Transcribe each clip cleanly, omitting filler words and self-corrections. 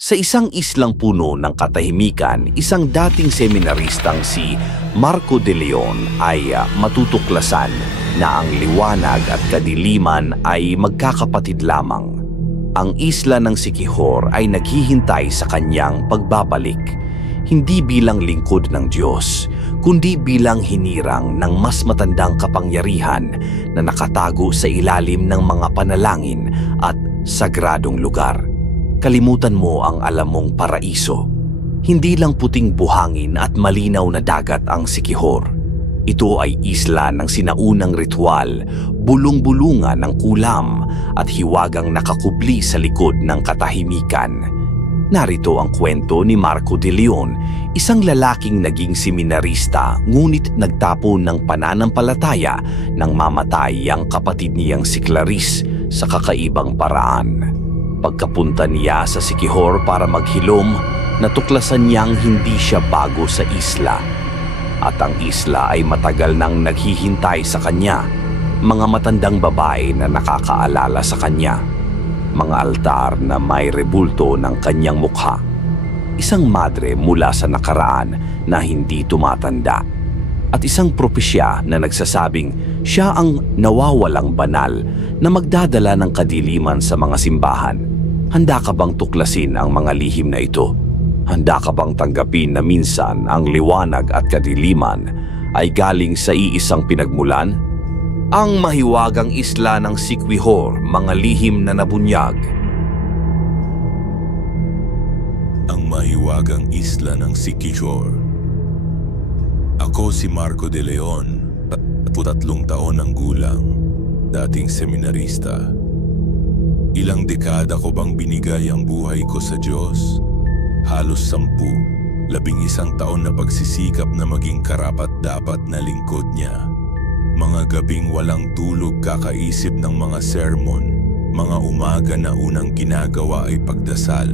Sa isang islang puno ng katahimikan, isang dating seminaristang si Marco de Leon ay matutuklasan na ang liwanag at kadiliman ay magkakapatid lamang. Ang isla ng Siquijor ay naghihintay sa kanyang pagbabalik, hindi bilang lingkod ng Diyos, kundi bilang hinirang ng mas matandang kapangyarihan na nakatago sa ilalim ng mga panalangin at sagradong lugar. Kalimutan mo ang alam mong paraiso. Hindi lang puting buhangin at malinaw na dagat ang Siquijor. Ito ay isla ng sinaunang ritual, bulong-bulungan ng kulam at hiwagang nakakubli sa likod ng katahimikan. Narito ang kwento ni Marco de Leon, isang lalaking naging seminarista ngunit nagtapon ng pananampalataya nang mamatay ang kapatid niyang si Clarice sa kakaibang paraan. Pagkapunta niya sa Siquijor para maghilom, natuklasan niyang hindi siya bago sa isla. At ang isla ay matagal nang naghihintay sa kanya, mga matandang babae na nakakaalala sa kanya, mga altar na may rebulto ng kanyang mukha, isang madre mula sa nakaraan na hindi tumatanda, at isang propesya na nagsasabing siya ang nawawalang banal na magdadala ng kadiliman sa mga simbahan. Handa ka bang tuklasin ang mga lihim na ito? Handa ka bang tanggapin na minsan ang liwanag at kadiliman ay galing sa iisang pinagmulan? Ang mahiwagang isla ng Siquijor, mga lihim na nabunyag. Ang mahiwagang isla ng Siquijor. Ako si Marco de Leon, 33 taon ang gulang, dating seminarista. Ilang dekada ko bang binigay ang buhay ko sa Diyos? Halos 10, 11 taon na pagsisikap na maging karapat-dapat na lingkod niya. Mga gabing walang tulog kakaisip ng mga sermon, mga umaga na unang ginagawa ay pagdasal,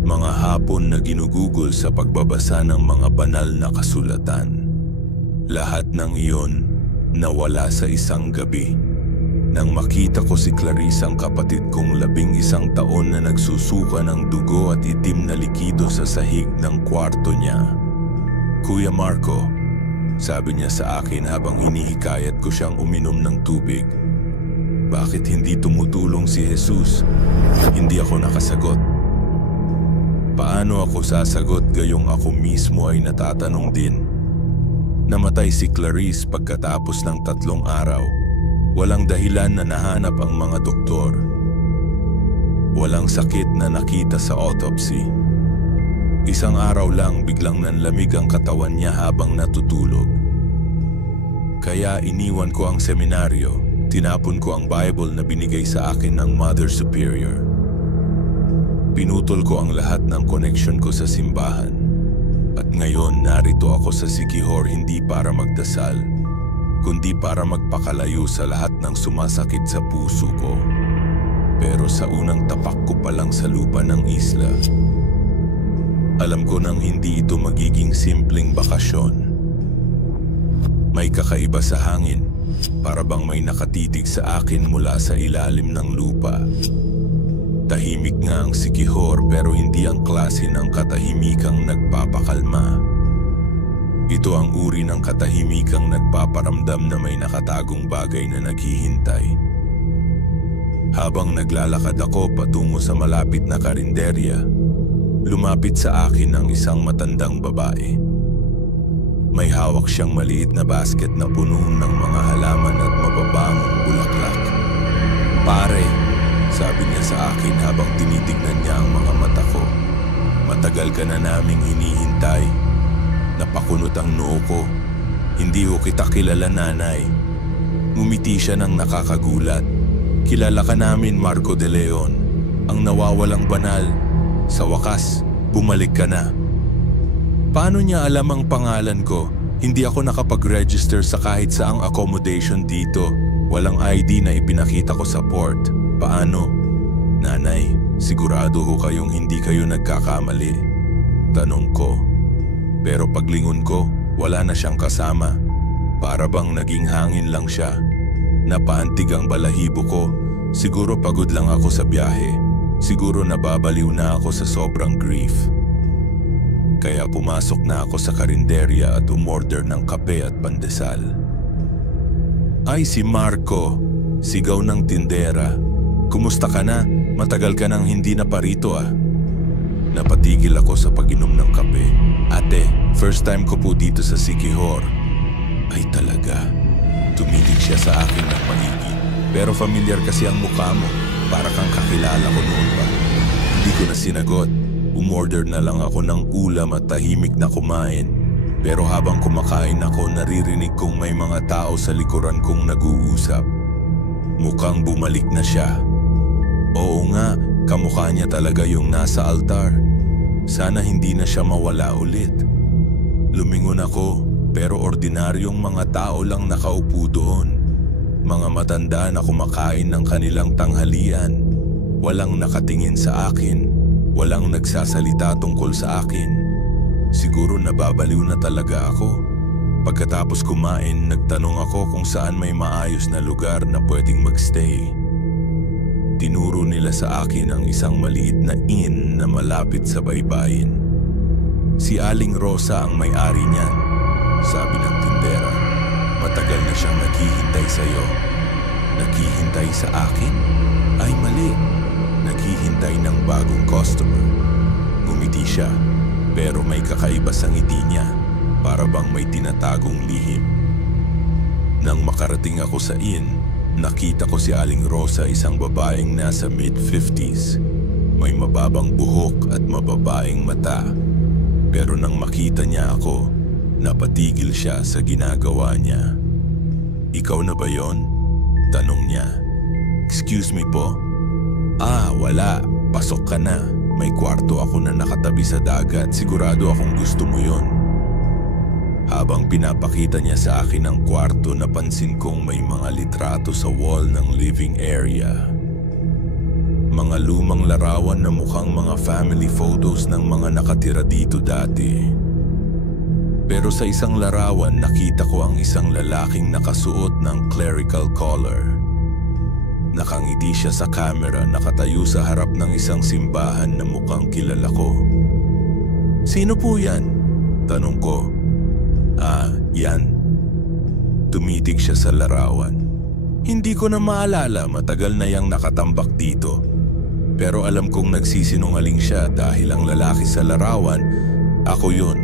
mga hapon na ginugugol sa pagbabasa ng mga banal na kasulatan. Lahat ng iyon nawala sa isang gabi. Nang makita ko si Clarice, ang kapatid kong 11 taon na nagsusuka ng dugo at itim na likido sa sahig ng kwarto niya. "Kuya Marco," sabi niya sa akin habang hinihikayat ko siyang uminom ng tubig, "bakit hindi tumutulong si Jesus?" Hindi ako nakasagot. Paano ako sasagot gayong ako mismo ay natatanong din? Namatay si Clarice pagkatapos ng 3 araw. Walang dahilan na nahanap ang mga doktor. Walang sakit na nakita sa autopsy. Isang araw lang biglang nanlamig ang katawan niya habang natutulog. Kaya iniwan ko ang seminaryo, tinapon ko ang Bible na binigay sa akin ng Mother Superior. Pinutol ko ang lahat ng connection ko sa simbahan. At ngayon narito ako sa Siquijor hindi para magdasal, kundi para magpakalayo sa lahat ng sumasakit sa puso ko. Pero sa unang tapak ko pa lang sa lupa ng isla, alam ko nang hindi ito magiging simpleng bakasyon. May kakaiba sa hangin, para bang may nakatitig sa akin mula sa ilalim ng lupa. Tahimik nga ang Siquijor pero hindi ang klase ng katahimikang nagpapakalma. Ito ang uri ng katahimikang nagpaparamdam na may nakatagong bagay na naghihintay. Habang naglalakad ako patungo sa malapit na karinderya, lumapit sa akin ang isang matandang babae. May hawak siyang maliit na basket na puno ng mga halaman at mababangong bulaklak. "Pare," sabi niya sa akin habang tinitignan niya ang mga mata ko, "matagal ka na naming hinihintay." Napakunot ang noo ko. "Hindi ho kita kilala, nanay." Ngumiti siya ng nakakagulat. "Kilala ka namin, Marco de Leon, ang nawawalang banal. Sa wakas, bumalik ka na." Paano niya alam ang pangalan ko? Hindi ako nakapag-register sa kahit saang accommodation dito. Walang ID na ipinakita ko sa port. Paano? "Nanay, sigurado ho kayong hindi kayo nagkakamali?" tanong ko. Pero paglingon ko, wala na siyang kasama. Para bang naging hangin lang siya. Napaantig ang balahibo ko. Siguro pagod lang ako sa biyahe. Siguro nababaliw na ako sa sobrang grief. Kaya pumasok na ako sa karinderya at umorder ng kape at pandesal. "Ay, si Marco!" Sigaw ng tindera. "Kumusta ka na? Matagal ka nang hindi na parito ah." Napatigil ako sa pag-inom ng kape. "Ate, first time ko po dito sa Siquijor." "Ay talaga?" Tumitig siya sa akin ng maigi. "Pero familiar kasi ang mukha mo. Para kang kakilala ko noon pa." Hindi ko na sinagot. Umorder na lang ako ng ulam at tahimik na kumain. Pero habang kumakain ako, naririnig kong may mga tao sa likuran kong nag-uusap. Mukhang bumalik na siya. Oo nga, kamukha niya talaga yung nasa altar. Sana hindi na siya mawala ulit. Lumingon ako, pero ordinaryong mga tao lang nakaupo doon. Mga matanda na kumakain ng kanilang tanghalian. Walang nakatingin sa akin. Walang nagsasalita tungkol sa akin. Siguro nababaliw na talaga ako. Pagkatapos kumain, nagtanong ako kung saan may maayos na lugar na pwedeng magstay. Tinuro nila sa akin ang isang maliit na inn na malapit sa baybayin. "Si Aling Rosa ang may-ari niyan," sabi ng tindera. "Matagal na siyang naghihintay sa iyo." "Naghihintay sa akin?" "Ay mali. Naghihintay ng bagong customer." Ngumiti siya, pero may kakaiba sa ngiti niya, para bang may tinatagong lihim. Nang makarating ako sa inn, nakita ko si Aling Rosa, isang babaeng nasa mid-50s. May mababang buhok at mababaeng mata. Pero nang makita niya ako, napatigil siya sa ginagawa niya. "Ikaw na ba yon?" tanong niya. "Excuse me po." "Ah, wala. Pasok ka na. May kwarto ako na nakatabi sa dagat. Sigurado akong gusto mo yon." Habang pinapakita niya sa akin ang kwarto, napansin kong may mga litrato sa wall ng living area. Mga lumang larawan na mukhang mga family photos ng mga nakatira dito dati. Pero sa isang larawan, nakita ko ang isang lalaking nakasuot ng clerical collar. Nakangiti siya sa camera, nakatayo sa harap ng isang simbahan na mukhang kilala ko. "Sino po yan?" tanong ko. "Ah, yan." Tumitig siya sa larawan. "Hindi ko na maalala, matagal na yang nakatambak dito. Pero alam kong nagsisinungaling siya dahil ang lalaki sa larawan, ako yun.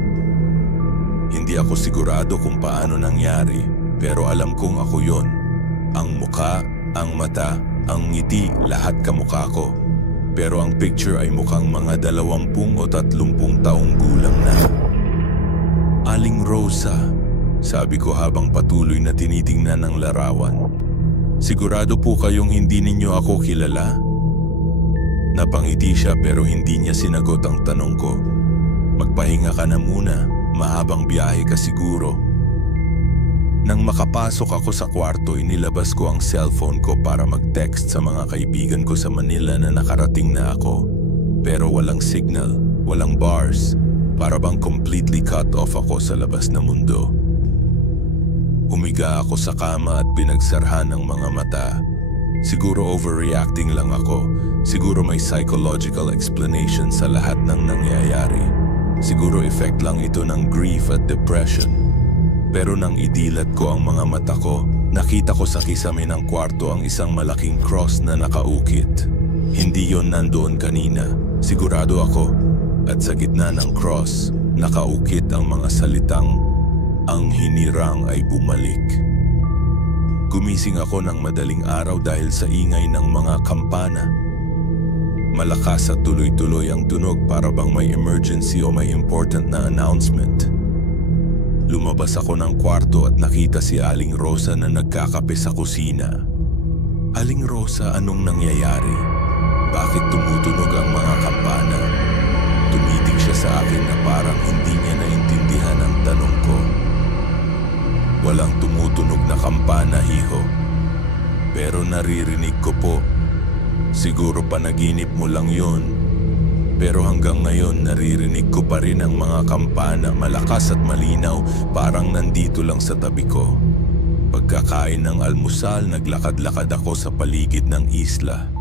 Hindi ako sigurado kung paano nangyari, pero alam kong ako yun. Ang mukha, ang mata, ang ngiti, lahat kamukha ko. Pero ang picture ay mukhang mga 20 o 30 taong gulang na." "Aling Rosa," sabi ko habang patuloy na tinitingnan ang larawan. "Sigurado po kayong hindi ninyo ako kilala?" Napangiti siya pero hindi niya sinagot ang tanong ko. "Magpahinga ka na muna, mahabang biyahe ka siguro." Nang makapasok ako sa kwarto, inilabas ko ang cellphone ko para mag-text sa mga kaibigan ko sa Manila na nakarating na ako. Pero walang signal, walang bars, para bang completely cut off ako sa labas na mundo. Humiga ako sa kama at pinagsarhan ang mga mata. Siguro overreacting lang ako. Siguro may psychological explanation sa lahat ng nangyayari. Siguro effect lang ito ng grief at depression. Pero nang idilat ko ang mga mata ko, nakita ko sa kisame ng kwarto ang isang malaking cross na nakaukit. Hindi yon nandoon kanina, sigurado ako. At sa gitna ng cross, nakaukit ang mga salitang, "Ang hinirang ay bumalik." Gumising ako ng madaling araw dahil sa ingay ng mga kampana. Malakas at tuloy-tuloy ang tunog, para bang may emergency o may important na announcement. Lumabas ako ng kwarto at nakita si Aling Rosa na nagkakape sa kusina. "Aling Rosa, anong nangyayari? Bakit tumutunog ang mga kampana?" Tumitig siya sa akin na parang hindi niya naintindihan ang tanong ko. "Walang tumutunog na kampana, hiho. Pero naririnig ko po. Siguro panaginip mo lang yon. Pero hanggang ngayon naririnig ko pa rin ang mga kampana, malakas at malinaw, parang nandito lang sa tabi ko." Pagkakain ng almusal, naglakad-lakad ako sa paligid ng isla.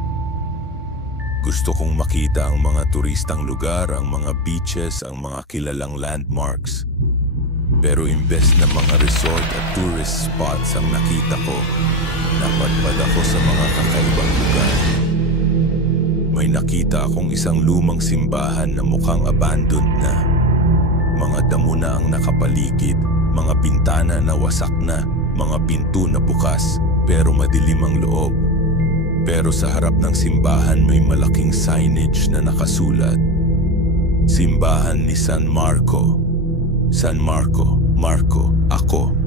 Gusto kong makita ang mga turistang lugar, ang mga beaches, ang mga kilalang landmarks. Pero imbes na mga resort at tourist spots ang nakita ko, napadpad ako sa mga kakaibang lugar. May nakita akong isang lumang simbahan na mukhang abandoned na. Mga damo na ang nakapaligid, mga bintana na wasak na, mga pinto na bukas, pero madilim ang loob. Pero sa harap ng simbahan may malaking signage na nakasulat. Simbahan ni San Marco. San Marco, Marco, ako.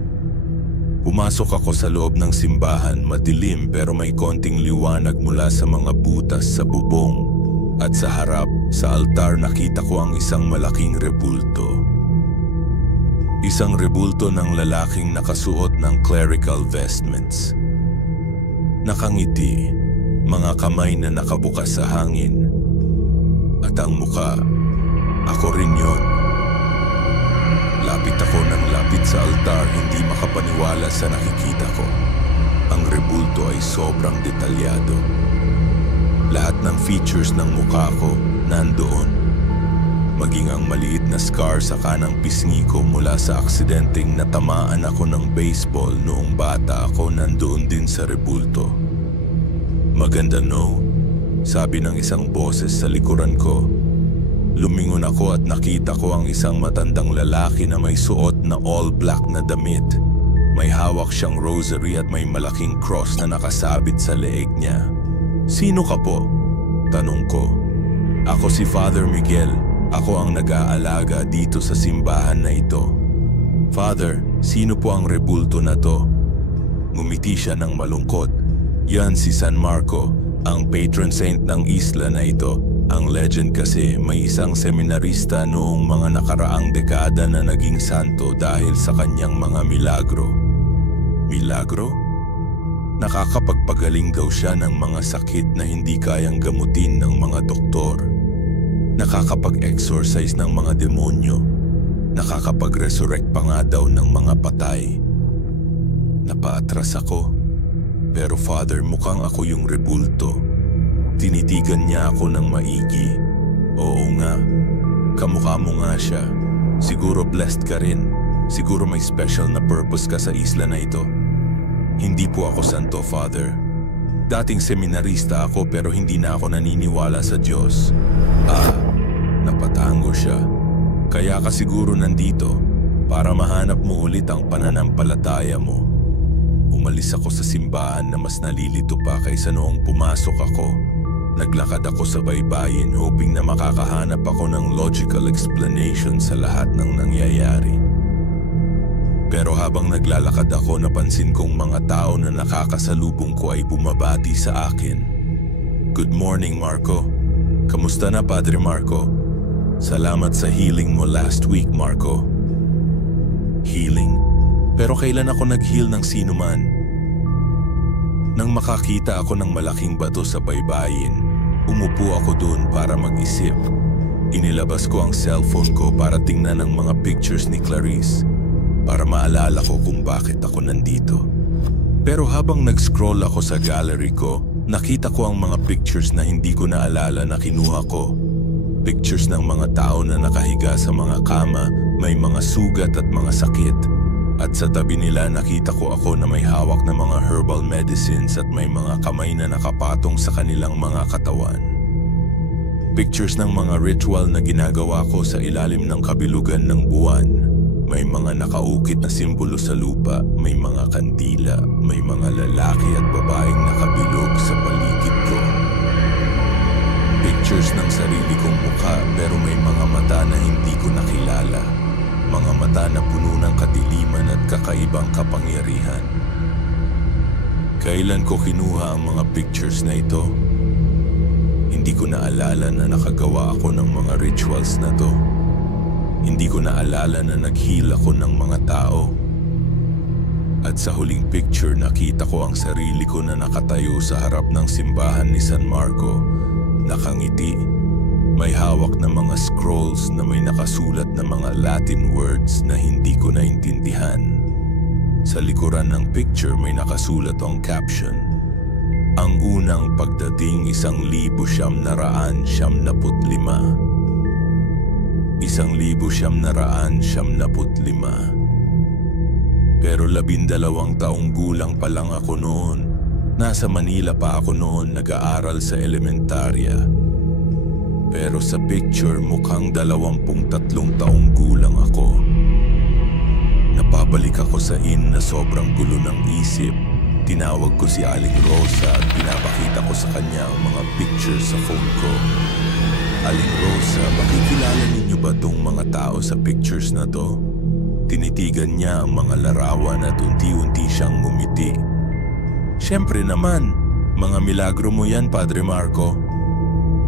Pumasok ako sa loob ng simbahan, madilim pero may konting liwanag mula sa mga butas sa bubong. At sa harap, sa altar nakita ko ang isang malaking rebulto. Isang rebulto ng lalaking nakasuot ng clerical vestments. Nakangiti, mga kamay na nakabukas sa hangin. At ang muka, ako rin yon. Lapit ako ng lapit sa altar, hindi makapaniwala sa nakikita ko. Ang rebulto ay sobrang detalyado. Lahat ng features ng mukha ko nandoon. Maging ang maliit na scar sa kanang pisngi ko mula sa aksidenteng natamaan ako ng baseball noong bata ako nandoon din sa rebulto. Maganda no? Sabi ng isang boses sa likuran ko. Lumingon ako at nakita ko ang isang matandang lalaki na may suot na all-black na damit. May hawak siyang rosary at may malaking cross na nakasabit sa leeg niya. Sino ka po? Tanong ko. Ako si Father Miguel. Ako ang nag-aalaga dito sa simbahan na ito. Father, sino po ang rebulto na to? Ngumiti siya ng malungkot. Yan si San Marco, ang patron saint ng isla na ito. Ang legend kasi may isang seminarista noong mga nakaraang dekada na naging santo dahil sa kanyang mga milagro. Milagro? Nakakapagpagaling daw siya ng mga sakit na hindi kayang gamutin ng mga doktor. Nakakapag-exorcise ng mga demonyo. Nakakapag-resurrect pa nga daw ng mga patay. Napaatras ako. Pero Father, mukhang ako yung rebulto. Tinitigan niya ako ng maigi. Oo nga, kamukha mo nga siya. Siguro blessed ka rin. Siguro may special na purpose ka sa isla na ito. Hindi po ako santo, Father. Dating seminarista ako pero hindi na ako naniniwala sa Diyos. Napatango siya. Kaya ka siguro nandito para mahanap mo ulit ang pananampalataya mo. Umalis ako sa simbahan na mas nalilito pa kaysa noong pumasok ako. Naglakad ako sa baybayin hoping na makakahanap ako ng logical explanation sa lahat ng nangyayari. Pero habang naglalakad ako, napansin kong mga tao na nakakasalubong ko ay bumabati sa akin. Good morning, Marco. Kamusta na, Padre Marco? Salamat sa healing mo last week, Marco. Healing? Pero kailan ako nag-heal ng sino man? Nang makakita ako ng malaking bato sa baybayin, umupo ako doon para mag-isip. Inilabas ko ang cellphone ko para tingnan ang mga pictures ni Clarice, para maalala ko kung bakit ako nandito. Pero habang nag-scroll ako sa gallery ko, nakita ko ang mga pictures na hindi ko naalala na kinuha ko. Pictures ng mga tao na nakahiga sa mga kama, may mga sugat at mga sakit. At sa tabi nila nakita ko ako na may hawak na mga herbal medicines at may mga kamay na nakapatong sa kanilang mga katawan. Pictures ng mga ritual na ginagawa ko sa ilalim ng kabilugan ng buwan. May mga nakaukit na simbolo sa lupa, may mga kandila, may mga lalaki at babaeng nakabilog sa paligid ko. Pictures ng sarili kong mukha pero may mga mata na hindi ko nakilala. Mga mata na puno ng kadiliman at kakaibang kapangyarihan. Kailan ko kinuha ang mga pictures na ito? Hindi ko naalala na nakagawa ako ng mga rituals na to. Hindi ko naalala na nag-heal ako ng mga tao. At sa huling picture nakita ko ang sarili ko na nakatayo sa harap ng simbahan ni San Marco. Nakangiti. May hawak na mga scrolls na may nakasulat na mga Latin words na hindi ko naintindihan. Sa likuran ng picture may nakasulat ang caption, Ang unang pagdating 1995. 1995. Pero 12 taong gulang pa lang ako noon. Nasa Manila pa ako noon nag-aaral sa elementarya. Pero sa picture mukhang 23 taong gulang ako. Napabalik ako sa inn na sobrang gulo ng isip. Tinawag ko si Aling Rosa at pinapakita ko sa kanya ang mga pictures sa phone ko. Aling Rosa, makikilala ninyo ba tong mga tao sa pictures na to? Tinitigan niya ang mga larawan at unti-unti siyang ngumiti. Siyempre naman, mga milagro mo yan, Padre Marco.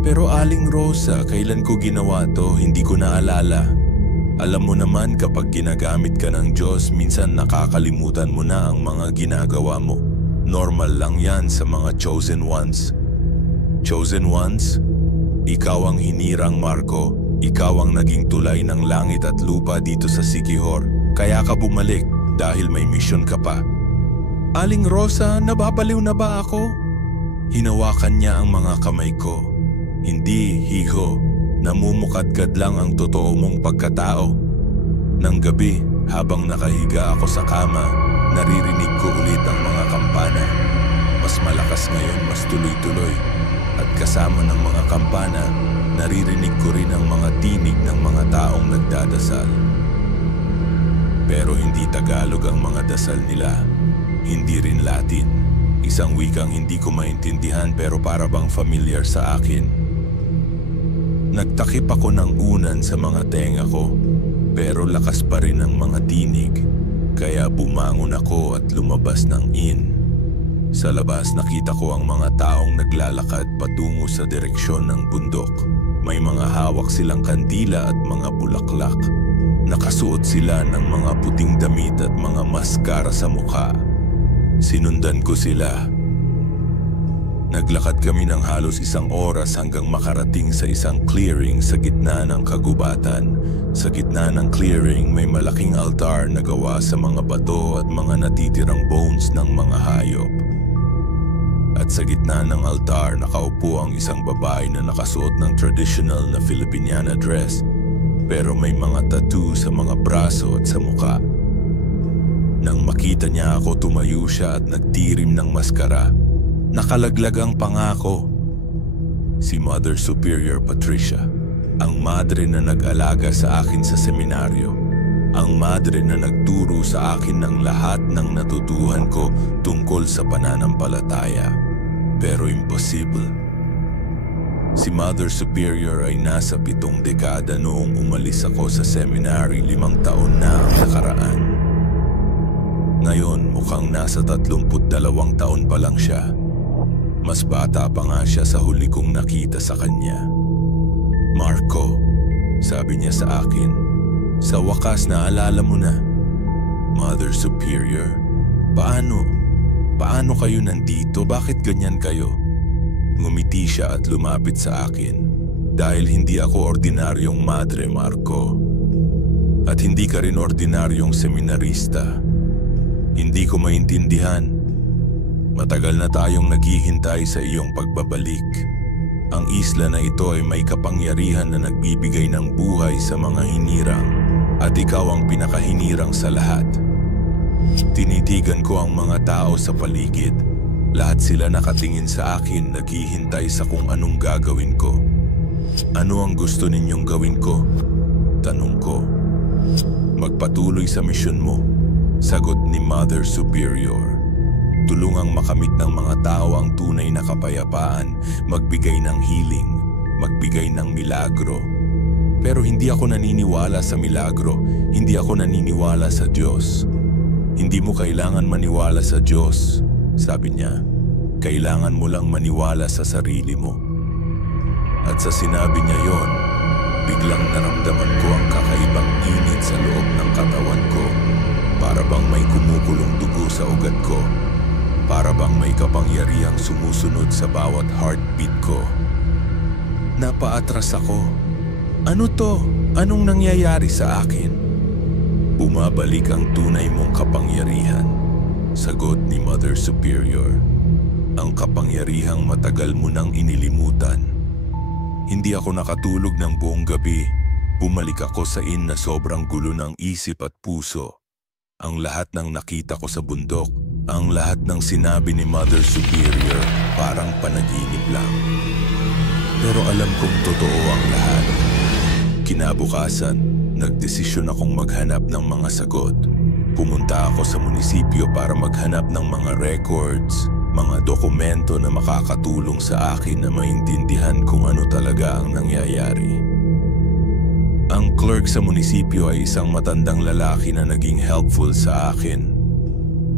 Pero Aling Rosa, kailan ko ginawa to, hindi ko naalala. Alam mo naman kapag ginagamit ka ng Diyos, minsan nakakalimutan mo na ang mga ginagawa mo. Normal lang yan sa mga chosen ones. Chosen ones? Ikaw ang hinirang, Marco. Ikaw ang naging tulay ng langit at lupa dito sa Siquijor. Kaya ka bumalik dahil may misyon ka pa. Aling Rosa, nababaliw na ba ako? Hinawakan niya ang mga kamay ko. Hindi, hiho. Namumukadkad lang ang totoo mong pagkatao. Nang gabi, habang nakahiga ako sa kama, naririnig ko ulit ang mga kampana. Mas malakas ngayon, mas tuloy-tuloy. At kasama ng mga kampana, naririnig ko rin ang mga tinig ng mga taong nagdadasal. Pero hindi Tagalog ang mga dasal nila. Hindi rin Latin. Isang wikang hindi ko maintindihan pero para bang familiar sa akin. Nagtakip ako ng unan sa mga tenga ko, pero lakas pa rin ang mga tinig. Kaya bumangon ako at lumabas ng inn. Sa labas nakita ko ang mga taong naglalakad patungo sa direksyon ng bundok. May mga hawak silang kandila at mga bulaklak. Nakasuot sila ng mga puting damit at mga maskara sa mukha. Sinundan ko sila. Naglakad kami ng halos 1 oras hanggang makarating sa isang clearing sa gitna ng kagubatan. Sa gitna ng clearing may malaking altar na gawa sa mga bato at mga natitirang bones ng mga hayop. At sa gitna ng altar nakaupo ang isang babae na nakasuot ng traditional na Filipiniana dress, pero may mga tattoo sa mga braso at sa muka. Nang makita niya ako, tumayo siya at nagtirim ng maskara. Nakalaglag ang pangako. Si Mother Superior Patricia, ang madre na nag-alaga sa akin sa seminaryo. Ang madre na nagturo sa akin ng lahat ng natutuhan ko tungkol sa pananampalataya. Pero imposible. Si Mother Superior ay nasa 7 dekada noong umalis ako sa seminary. 5 taon na ang nakaraan. Ngayon mukhang nasa 32 taon pa lang siya. Mas bata pa nga siya sa huli kong nakita sa kanya. Marco, sabi niya sa akin, sa wakas naalala mo na. Mother Superior, paano? Paano kayo nandito? Bakit ganyan kayo? Ngumiti siya at lumapit sa akin. Dahil hindi ako ordinaryong madre, Marco. At hindi ka rin ordinaryong seminarista. Hindi ko maintindihan. Matagal na tayong naghihintay sa iyong pagbabalik. Ang isla na ito ay may kapangyarihan na nagbibigay ng buhay sa mga hinirang. At ikaw ang pinakahinirang sa lahat. Tinitigan ko ang mga tao sa paligid. Lahat sila nakatingin sa akin, naghihintay sa kung anong gagawin ko. Ano ang gusto ninyong gawin ko? Tanong ko. Magpatuloy sa misyon mo. Sagot ni Mother Superior. Tulungang makamit ng mga tao ang tunay na kapayapaan, magbigay ng healing, magbigay ng milagro. Pero hindi ako naniniwala sa milagro, hindi ako naniniwala sa Diyos. Hindi mo kailangan maniwala sa Diyos, sabi niya. Kailangan mo lang maniwala sa sarili mo. At sa sinabi niya yon, biglang naramdaman ko ang kakaibang init sa loob ng katawan ko. Para bang may kumukulong dugo sa ugat ko. Para bang may kapangyarihang sumusunod sa bawat heartbeat ko. Napaatras ako. Ano to? Anong nangyayari sa akin? Bumabalik ang tunay mong kapangyarihan. Sagot ni Mother Superior. Ang kapangyarihang matagal mo nang inilimutan. Hindi ako nakatulog ng buong gabi. Bumalik ako sa inn na sobrang gulo ng isip at puso. Ang lahat ng nakita ko sa bundok, ang lahat ng sinabi ni Mother Superior, parang panaginip lang. Pero alam kong totoo ang lahat. Kinabukasan, nagdesisyon akong maghanap ng mga sagot. Pumunta ako sa munisipyo para maghanap ng mga records, mga dokumento na makakatulong sa akin na maintindihan kung ano talaga ang nangyayari. Ang clerk sa munisipyo ay isang matandang lalaki na naging helpful sa akin.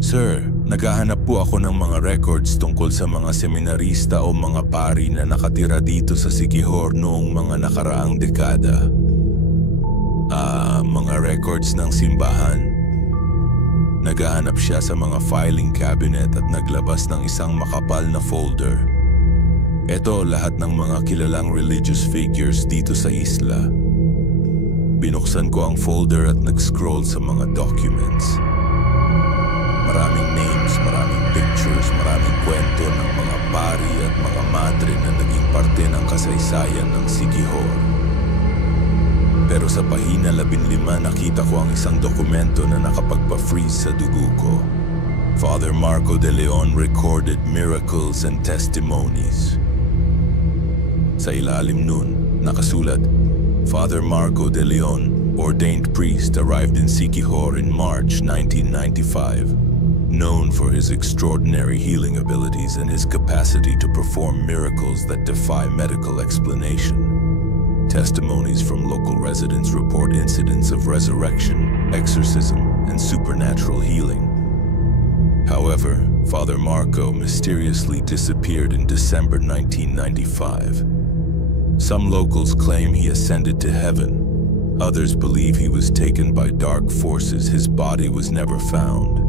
Sir, naghahanap po ako ng mga records tungkol sa mga seminarista o mga pari na nakatira dito sa Siquijor noong mga nakaraang dekada. Mga records ng simbahan. Naghahanap siya sa mga filing cabinet at naglabas ng isang makapal na folder. Ito lahat ng mga kilalang religious figures dito sa isla. Binuksan ko ang folder at nag-scroll sa mga documents. Maraming names, maraming pictures, maraming kwento ng mga pari at mga madre na naging parte ng kasaysayan ng Siquijor. Pero sa pahina 15 nakita ko ang isang dokumento na nakapagpa-freeze sa dugo ko. Father Marco de Leon recorded miracles and testimonies. Sa ilalim nun, nakasulat, Father Marco de Leon, ordained priest, arrived in Siquijor in March 1995, known for his extraordinary healing abilities and his capacity to perform miracles that defy medical explanation. Testimonies from local residents report incidents of resurrection, exorcism, and supernatural healing. However, Father Marco mysteriously disappeared in December 1995. Some locals claim he ascended to heaven. Others believe he was taken by dark forces. His body was never found.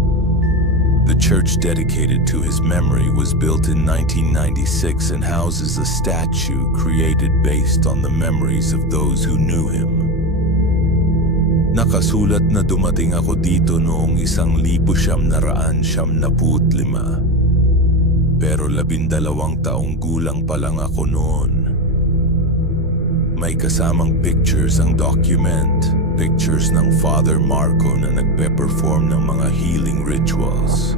The church dedicated to his memory was built in 1996 and houses a statue created based on the memories of those who knew him. Nakasulat na dumating ako dito noong 1995. Pero 12 taong gulang pa lang ako noon. May kasamang pictures ang document, pictures ng Father Marco na nagpe-perform ng mga healing rituals.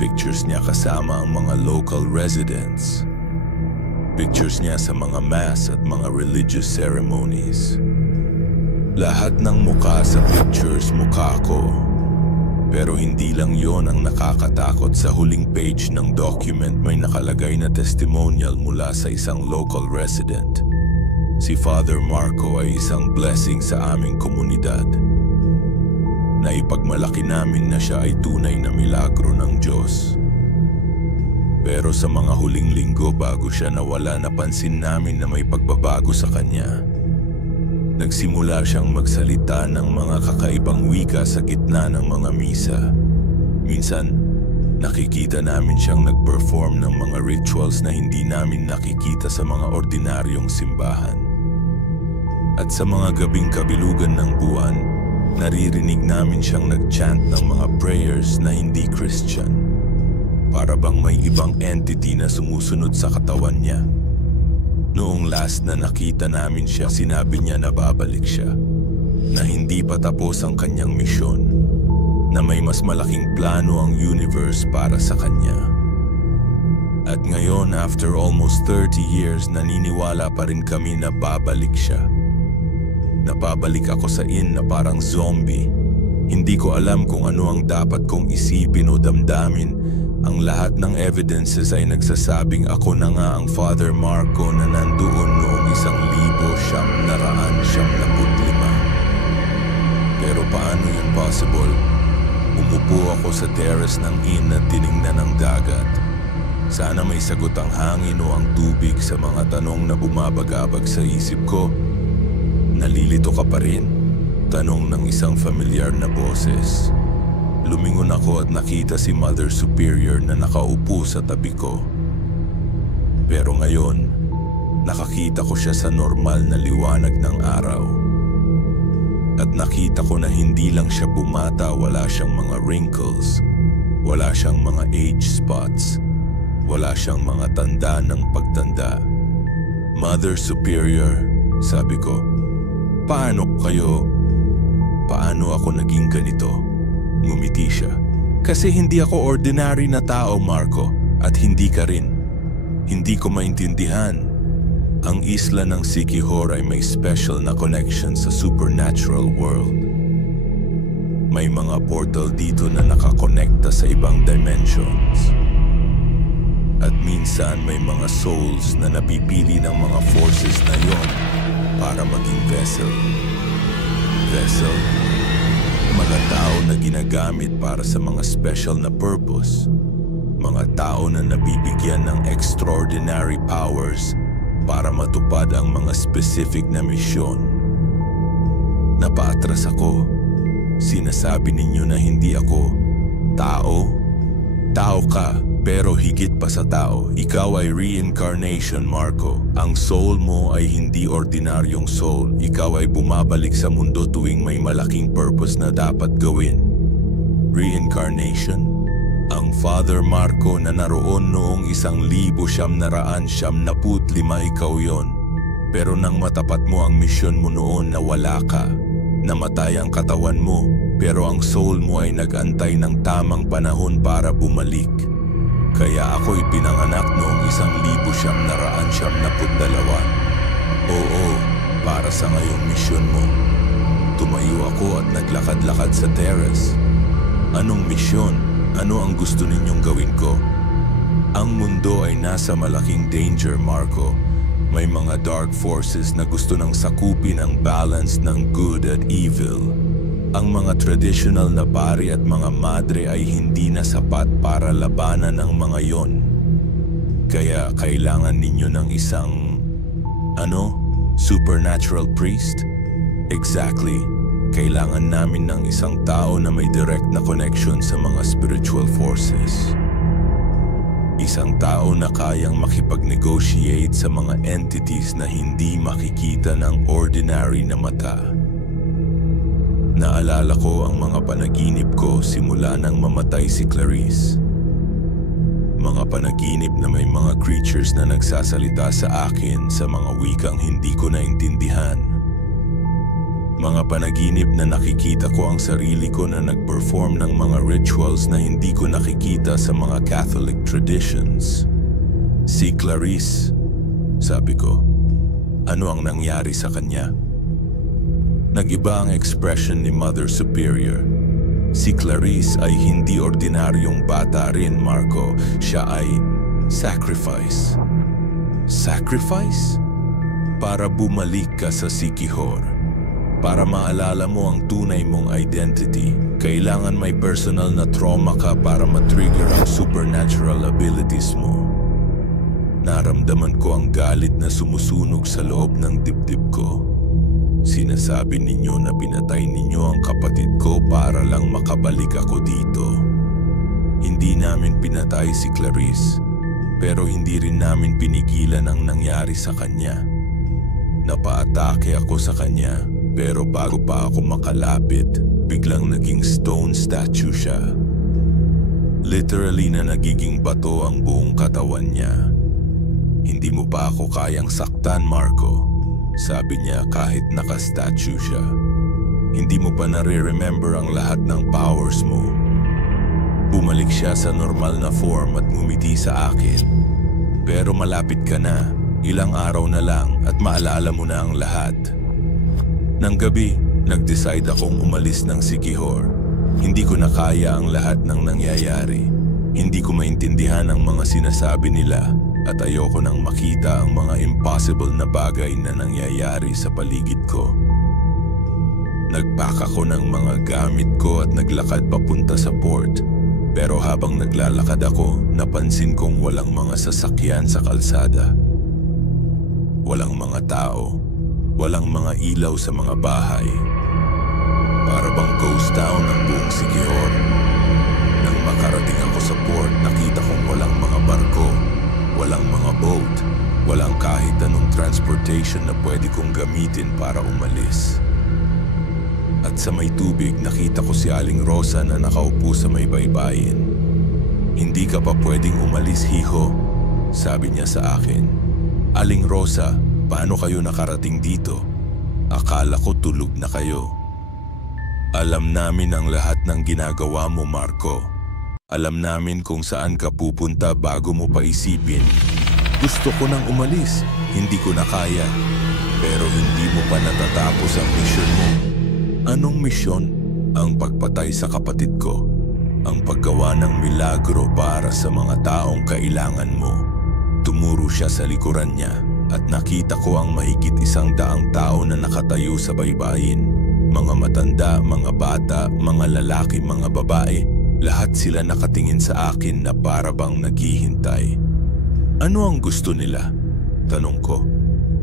Pictures niya kasama ang mga local residents. Pictures niya sa mga mass at mga religious ceremonies. Lahat ng mukha sa pictures mukha ko. Pero hindi lang yon ang nakakatakot. Sa huling page ng document may nakalagay na testimonial mula sa isang local resident. Si Father Marco ay isang blessing sa aming komunidad. Naipagmalaki namin na siya ay tunay na milagro ng Diyos. Pero sa mga huling linggo bago siya nawala, napansin namin na may pagbabago sa kanya. Nagsimula siyang magsalita ng mga kakaibang wika sa gitna ng mga misa. Minsan, nakikita namin siyang nag-perform ng mga rituals na hindi namin nakikita sa mga ordinaryong simbahan. At sa mga gabing kabilugan ng buwan, naririnig namin siyang nag-chant ng mga prayers na hindi Christian. Para bang may ibang entity na sumusunod sa katawan niya. Noong last na nakita namin siya, sinabi niya na babalik siya. Na hindi pa tapos ang kanyang misyon. Na may mas malaking plano ang universe para sa kanya. At ngayon, after almost 30 years, naniniwala pa rin kami na babalik siya. Napabalik ako sa inn na parang zombie. Hindi ko alam kung ano ang dapat kong isipin o damdamin. Ang lahat ng evidences ay nagsasabing ako na nga ang Father Marco na nandoon noong 1995. Pero paano yun possible? Umupo ako sa terrace ng inn at tiningnan ang dagat. Sana may sagot ang hangin o ang tubig sa mga tanong na bumabagabag sa isip ko. Nalilito ka pa rin? Tanong ng isang familiar na boses. Lumingon ako at nakita si Mother Superior na nakaupo sa tabi ko. Pero ngayon, nakakita ko siya sa normal na liwanag ng araw. At nakita ko na hindi lang siya bumata, wala siyang mga wrinkles, wala siyang mga age spots. Wala siyang mga tanda ng pagtanda. Mother Superior, sabi ko, paano ako naging ganito? Ngumiti siya. Kasi hindi ako ordinary na tao, Marco, at hindi ka rin. Hindi ko maintindihan. Ang isla ng Siquijor ay may special na connection sa supernatural world. May mga portal dito na nakakonekta sa ibang dimensions. At minsan may mga souls na napipili ng mga forces na yon para maging vessel. Vessel? Mga tao na ginagamit para sa mga special na purpose. Mga tao na nabibigyan ng extraordinary powers para matupad ang mga specific na misyon. Napaatras ako. Sinasabi ninyo na hindi ako tao? Tao ka, pero higit pa sa tao, ikaw ay reincarnation, Marco. Ang soul mo ay hindi ordinaryong soul. Ikaw ay bumabalik sa mundo tuwing may malaking purpose na dapat gawin. Reincarnation? Ang Father Marco na naroon noong 1995, ikaw yon. Pero nang matapat mo ang misyon mo noon na wala ka, namatay ang katawan mo, pero ang soul mo ay nag-antay ng tamang panahon para bumalik. Kaya ako'y pinanganak noong 1992. Oo, para sa ngayong misyon mo. Tumayo ako at naglakad-lakad sa terrace. Anong misyon? Ano ang gusto ninyong gawin ko? Ang mundo ay nasa malaking danger, Marco. May mga dark forces na gusto nang sakupin ang balance ng good at evil. Ang mga traditional na pari at mga madre ay hindi na sapat para labanan ang mga yon. Kaya kailangan ninyo ng isang, supernatural priest? Exactly. Kailangan namin ng isang tao na may direct na connection sa mga spiritual forces. Isang tao na kayang makipag-negotiate sa mga entities na hindi makikita ng ordinary na mata. Naalala ko ang mga panaginip ko simula nang mamatay si Clarice. Mga panaginip na may mga creatures na nagsasalita sa akin sa mga wikang hindi ko naintindihan. Mga panaginip na nakikita ko ang sarili ko na nag-perform ng mga rituals na hindi ko nakikita sa mga Catholic traditions. Si Clarice, sabi ko, ano ang nangyari sa kanya? Nag-iba ang expression ni Mother Superior. Si Clarice ay hindi ordinaryong bata rin, Marco. Siya ay sacrifice. Sacrifice? Para bumalik ka sa Siquijor. Para maalala mo ang tunay mong identity. Kailangan may personal na trauma ka para matrigger ang supernatural abilities mo. Naramdaman ko ang galit na sumusunog sa loob ng dibdib ko. Sinasabi ninyo na pinatay ninyo ang kapatid ko para lang makabalik ako dito. Hindi namin pinatay si Clarice, pero hindi rin namin pinigilan ang nangyari sa kanya. Napaatake ako sa kanya, pero bago pa ako makalapit, biglang naging stone statue siya. Literally na nagiging bato ang buong katawan niya. Hindi mo pa ako kayang saktan, Marco. Sabi niya kahit naka-statue siya. Hindi mo pa nare-remember ang lahat ng powers mo. Bumalik siya sa normal na form at ngumiti sa akin. Pero malapit ka na, ilang araw na lang at maalala mo na ang lahat. Nang gabi, nag-decide akong umalis ng Siquijor. Hindi ko na kaya ang lahat ng nangyayari. Hindi ko maintindihan ang mga sinasabi nila. At ayoko nang makita ang mga impossible na bagay na nangyayari sa paligid ko. Nagpack ako ng mga gamit ko at naglakad papunta sa port. Pero habang naglalakad ako, napansin kong walang mga sasakyan sa kalsada. Walang mga tao, walang mga ilaw sa mga bahay. Para bang ghost town ang buong Siquijor. Nang makarating ako sa port, nakita kong walang mga barko. Walang mga boat, walang kahit anong transportation na pwede kong gamitin para umalis. At sa may tubig, nakita ko si Aling Rosa na nakaupo sa may baybayin. Hindi ka pa pwedeng umalis, hiho, sabi niya sa akin. Aling Rosa, paano kayo nakarating dito? Akala ko tulog na kayo. Alam namin ang lahat ng ginagawa mo, Marco. Alam namin kung saan ka pupunta bago mo pa isipin. Gusto ko nang umalis, hindi ko na kaya. Pero hindi mo pa natatapos ang misyon mo. Anong misyon? Ang pagpatay sa kapatid ko. Ang paggawa ng milagro para sa mga taong kailangan mo. Tumuro siya sa likuran niya at nakita ko ang mahigit 100 tao na nakatayo sa baybayin. Mga matanda, mga bata, mga lalaki, mga babae. Lahat sila nakatingin sa akin na para bang naghihintay. Ano ang gusto nila? Tanong ko.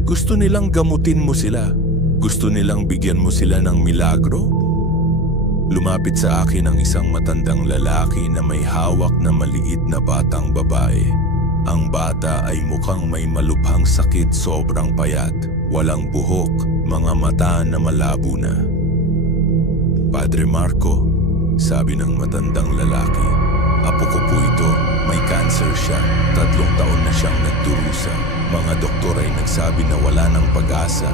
Gusto nilang gamutin mo sila? Gusto nilang bigyan mo sila ng milagro? Lumapit sa akin ang isang matandang lalaki na may hawak na maliit na batang babae. Ang bata ay mukhang may malubhang sakit, sobrang payat, walang buhok, mga mata na malabo na. Padre Marco, sabi ng matandang lalaki, apo ko po ito, may cancer siya, 3 taon na siyang nagdurusa. Mga doktor ay nagsabi na wala ng pag-asa.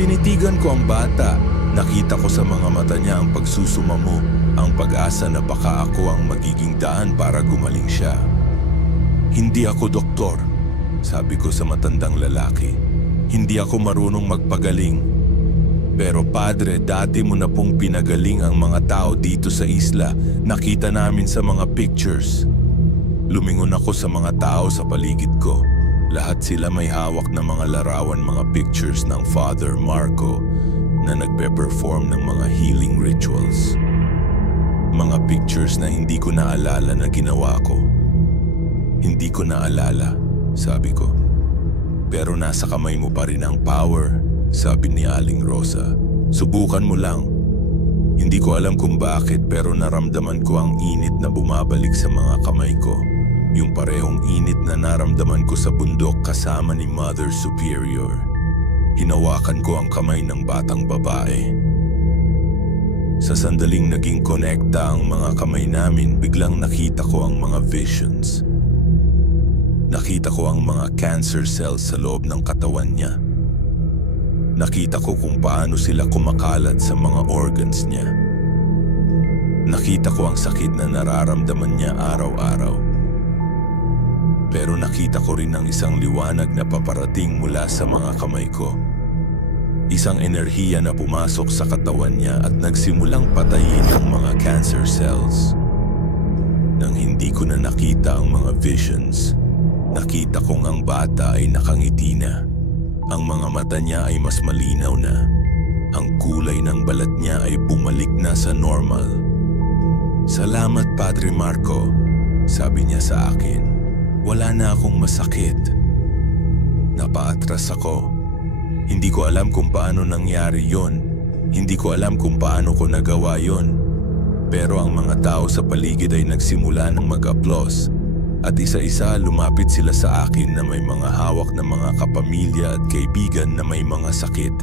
Tinitigan ko ang bata. Nakita ko sa mga mata niya ang pagsusumamo, ang pag-asa na baka ako ang magiging daan para gumaling siya. Hindi ako doktor, sabi ko sa matandang lalaki. Hindi ako marunong magpagaling. Pero padre, dati mo na pong pinagaling ang mga tao dito sa isla. Nakita namin sa mga pictures. Lumingon ako sa mga tao sa paligid ko. Lahat sila may hawak na mga larawan, mga pictures ng Father Marco na nagpe-perform ng mga healing rituals. Mga pictures na hindi ko naalala na ginawa ko. Hindi ko naalala, sabi ko. Pero nasa kamay mo pa rin ang power, sabi ni Aling Rosa. Subukan mo lang. Hindi ko alam kung bakit pero naramdaman ko ang init na bumabalik sa mga kamay ko. Yung parehong init na naramdaman ko sa bundok kasama ni Mother Superior. Hinawakan ko ang kamay ng batang babae. Sa sandaling naging konekta ang mga kamay namin, biglang nakita ko ang mga visions. Nakita ko ang mga cancer cells sa loob ng katawan niya. Nakita ko kung paano sila kumakalat sa mga organs niya. Nakita ko ang sakit na nararamdaman niya araw-araw. Pero nakita ko rin ang isang liwanag na paparating mula sa mga kamay ko. Isang enerhiya na pumasok sa katawan niya at nagsimulang patayin ang mga cancer cells. Nang hindi ko na nakita ang mga visions, nakita kong ang bata ay nakangiti na. Ang mga mata niya ay mas malinaw na. Ang kulay ng balat niya ay bumalik na sa normal. Salamat, Padre Marco, sabi niya sa akin. Wala na akong masakit. Napaatras ako. Hindi ko alam kung paano nangyari yon. Hindi ko alam kung paano ko nagawa yon. Pero ang mga tao sa paligid ay nagsimula ng mag-aplos. At isa-isa lumapit sila sa akin na may mga hawak na mga kapamilya at kaibigan na may mga sakit.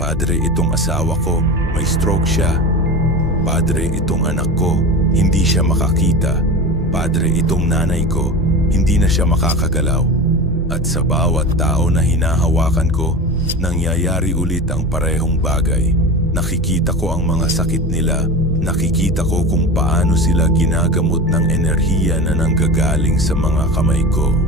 Padre, itong asawa ko, may stroke siya. Padre, itong anak ko, hindi siya makakita. Padre, itong nanay ko, hindi na siya makakagalaw. At sa bawat tao na hinahawakan ko, nangyayari ulit ang parehong bagay. Nakikita ko ang mga sakit nila. Nakikita ko kung paano sila ginagamot ng enerhiya na nanggagaling sa mga kamay ko.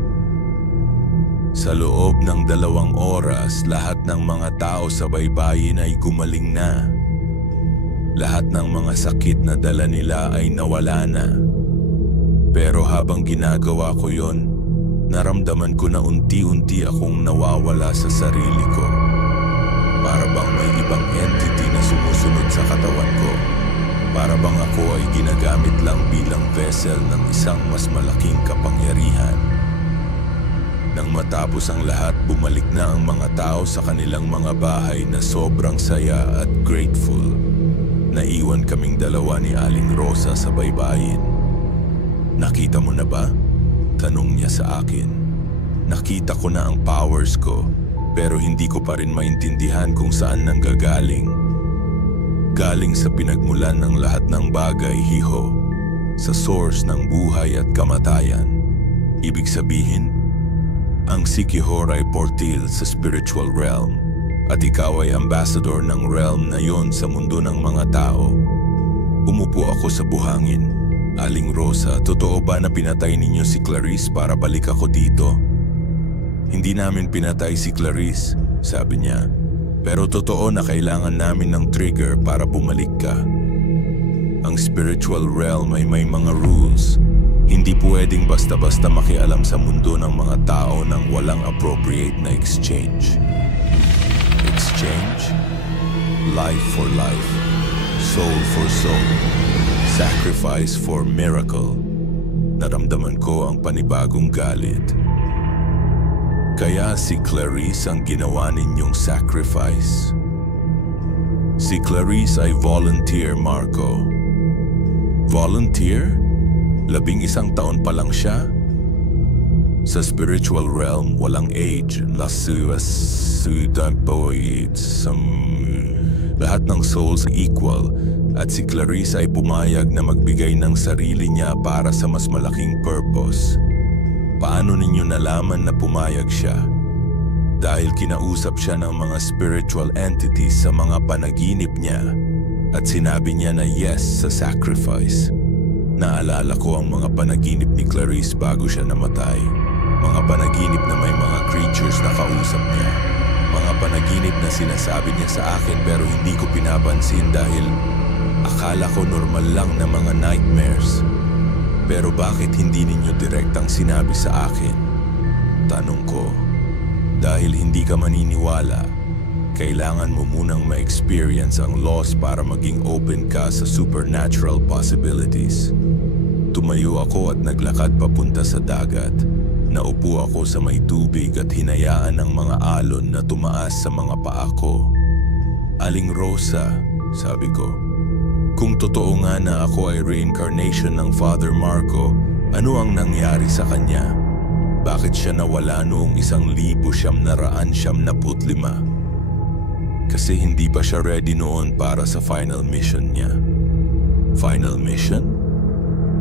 Sa loob ng 2 oras, lahat ng mga tao sa baybayin ay gumaling na. Lahat ng mga sakit na dala nila ay nawala na. Pero habang ginagawa ko yon, naramdaman ko na unti-unti akong nawawala sa sarili ko. Para bang may ibang entity na sumusunod sa katawan ko. Para bang ako ay ginagamit lang bilang vessel ng isang mas malaking kapangyarihan. Nang matapos ang lahat, bumalik na ang mga tao sa kanilang mga bahay na sobrang saya at grateful. Naiwan kaming 2 ni Aling Rosa sa baybayin. Nakita mo na ba? Tanong niya sa akin. Nakita ko na ang powers ko, pero hindi ko pa rin maintindihan kung saan nanggagaling. Galing sa pinagmulan ng lahat ng bagay, hiho. sa source ng buhay at kamatayan. Ibig sabihin, ang Sikihor ay portal sa spiritual realm at ikaw ay ambassador ng realm na yon sa mundo ng mga tao. Umupo ako sa buhangin. Aling Rosa, totoo ba na pinatay ninyo si Clarice para balik ako dito? Hindi namin pinatay si Clarice, sabi niya. Pero totoo na kailangan namin ng trigger para bumalik ka. Ang spiritual realm ay may mga rules. Hindi pwedeng basta-basta makialam sa mundo ng mga tao nang walang appropriate na exchange. Exchange? Life for life. Soul for soul. Sacrifice for miracle. Naramdaman ko ang panibagong galit. Kaya si Clarice ang ginawa ninyong sacrifice? Si Clarice ay volunteer, Marco. Volunteer? 11 taon pa lang siya? Sa spiritual realm, walang age. Lahat ng souls equal. At si Clarice ay pumayag na magbigay ng sarili niya para sa mas malaking purpose. Paano ninyo nalaman na pumayag siya? Dahil kinausap siya ng mga spiritual entities sa mga panaginip niya at sinabi niya na yes sa sacrifice. Naalala ko ang mga panaginip ni Clarice bago siya namatay. Mga panaginip na may mga creatures na kausap niya. Mga panaginip na sinasabi niya sa akin pero hindi ko pinapansin dahil akala ko normal lang na mga nightmares. Pero bakit hindi ninyo direktang sinabi sa akin? Tanong ko. Dahil hindi ka maniniwala, kailangan mo munang ma-experience ang loss para maging open ka sa supernatural possibilities. Tumayo ako at naglakad papunta sa dagat. Naupo ako sa may tubig at hinayaan ang mga alon na tumaas sa mga paa ko. Aling Rosa, sabi ko, kung totoo nga na ako ay reincarnation ng Father Marco, ano ang nangyari sa kanya? Bakit siya nawala noong 1995? Kasi hindi pa siya ready noon para sa final mission niya. Final mission?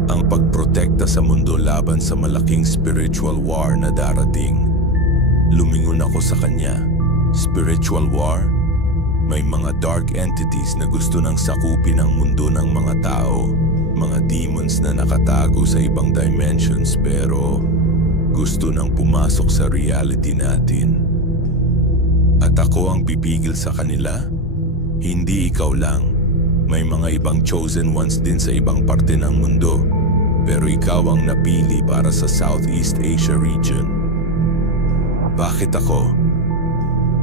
Ang pagprotekta sa mundo laban sa malaking spiritual war na darating. Lumingon ako sa kanya. Spiritual war? May mga dark entities na gusto nang sakupin ang mundo ng mga tao. Mga demons na nakatago sa ibang dimensions pero gusto nang pumasok sa reality natin. At ako ang pipigil sa kanila? Hindi ikaw lang. May mga ibang chosen ones din sa ibang parte ng mundo. Pero ikaw ang napili para sa Southeast Asia region. Bakit ako?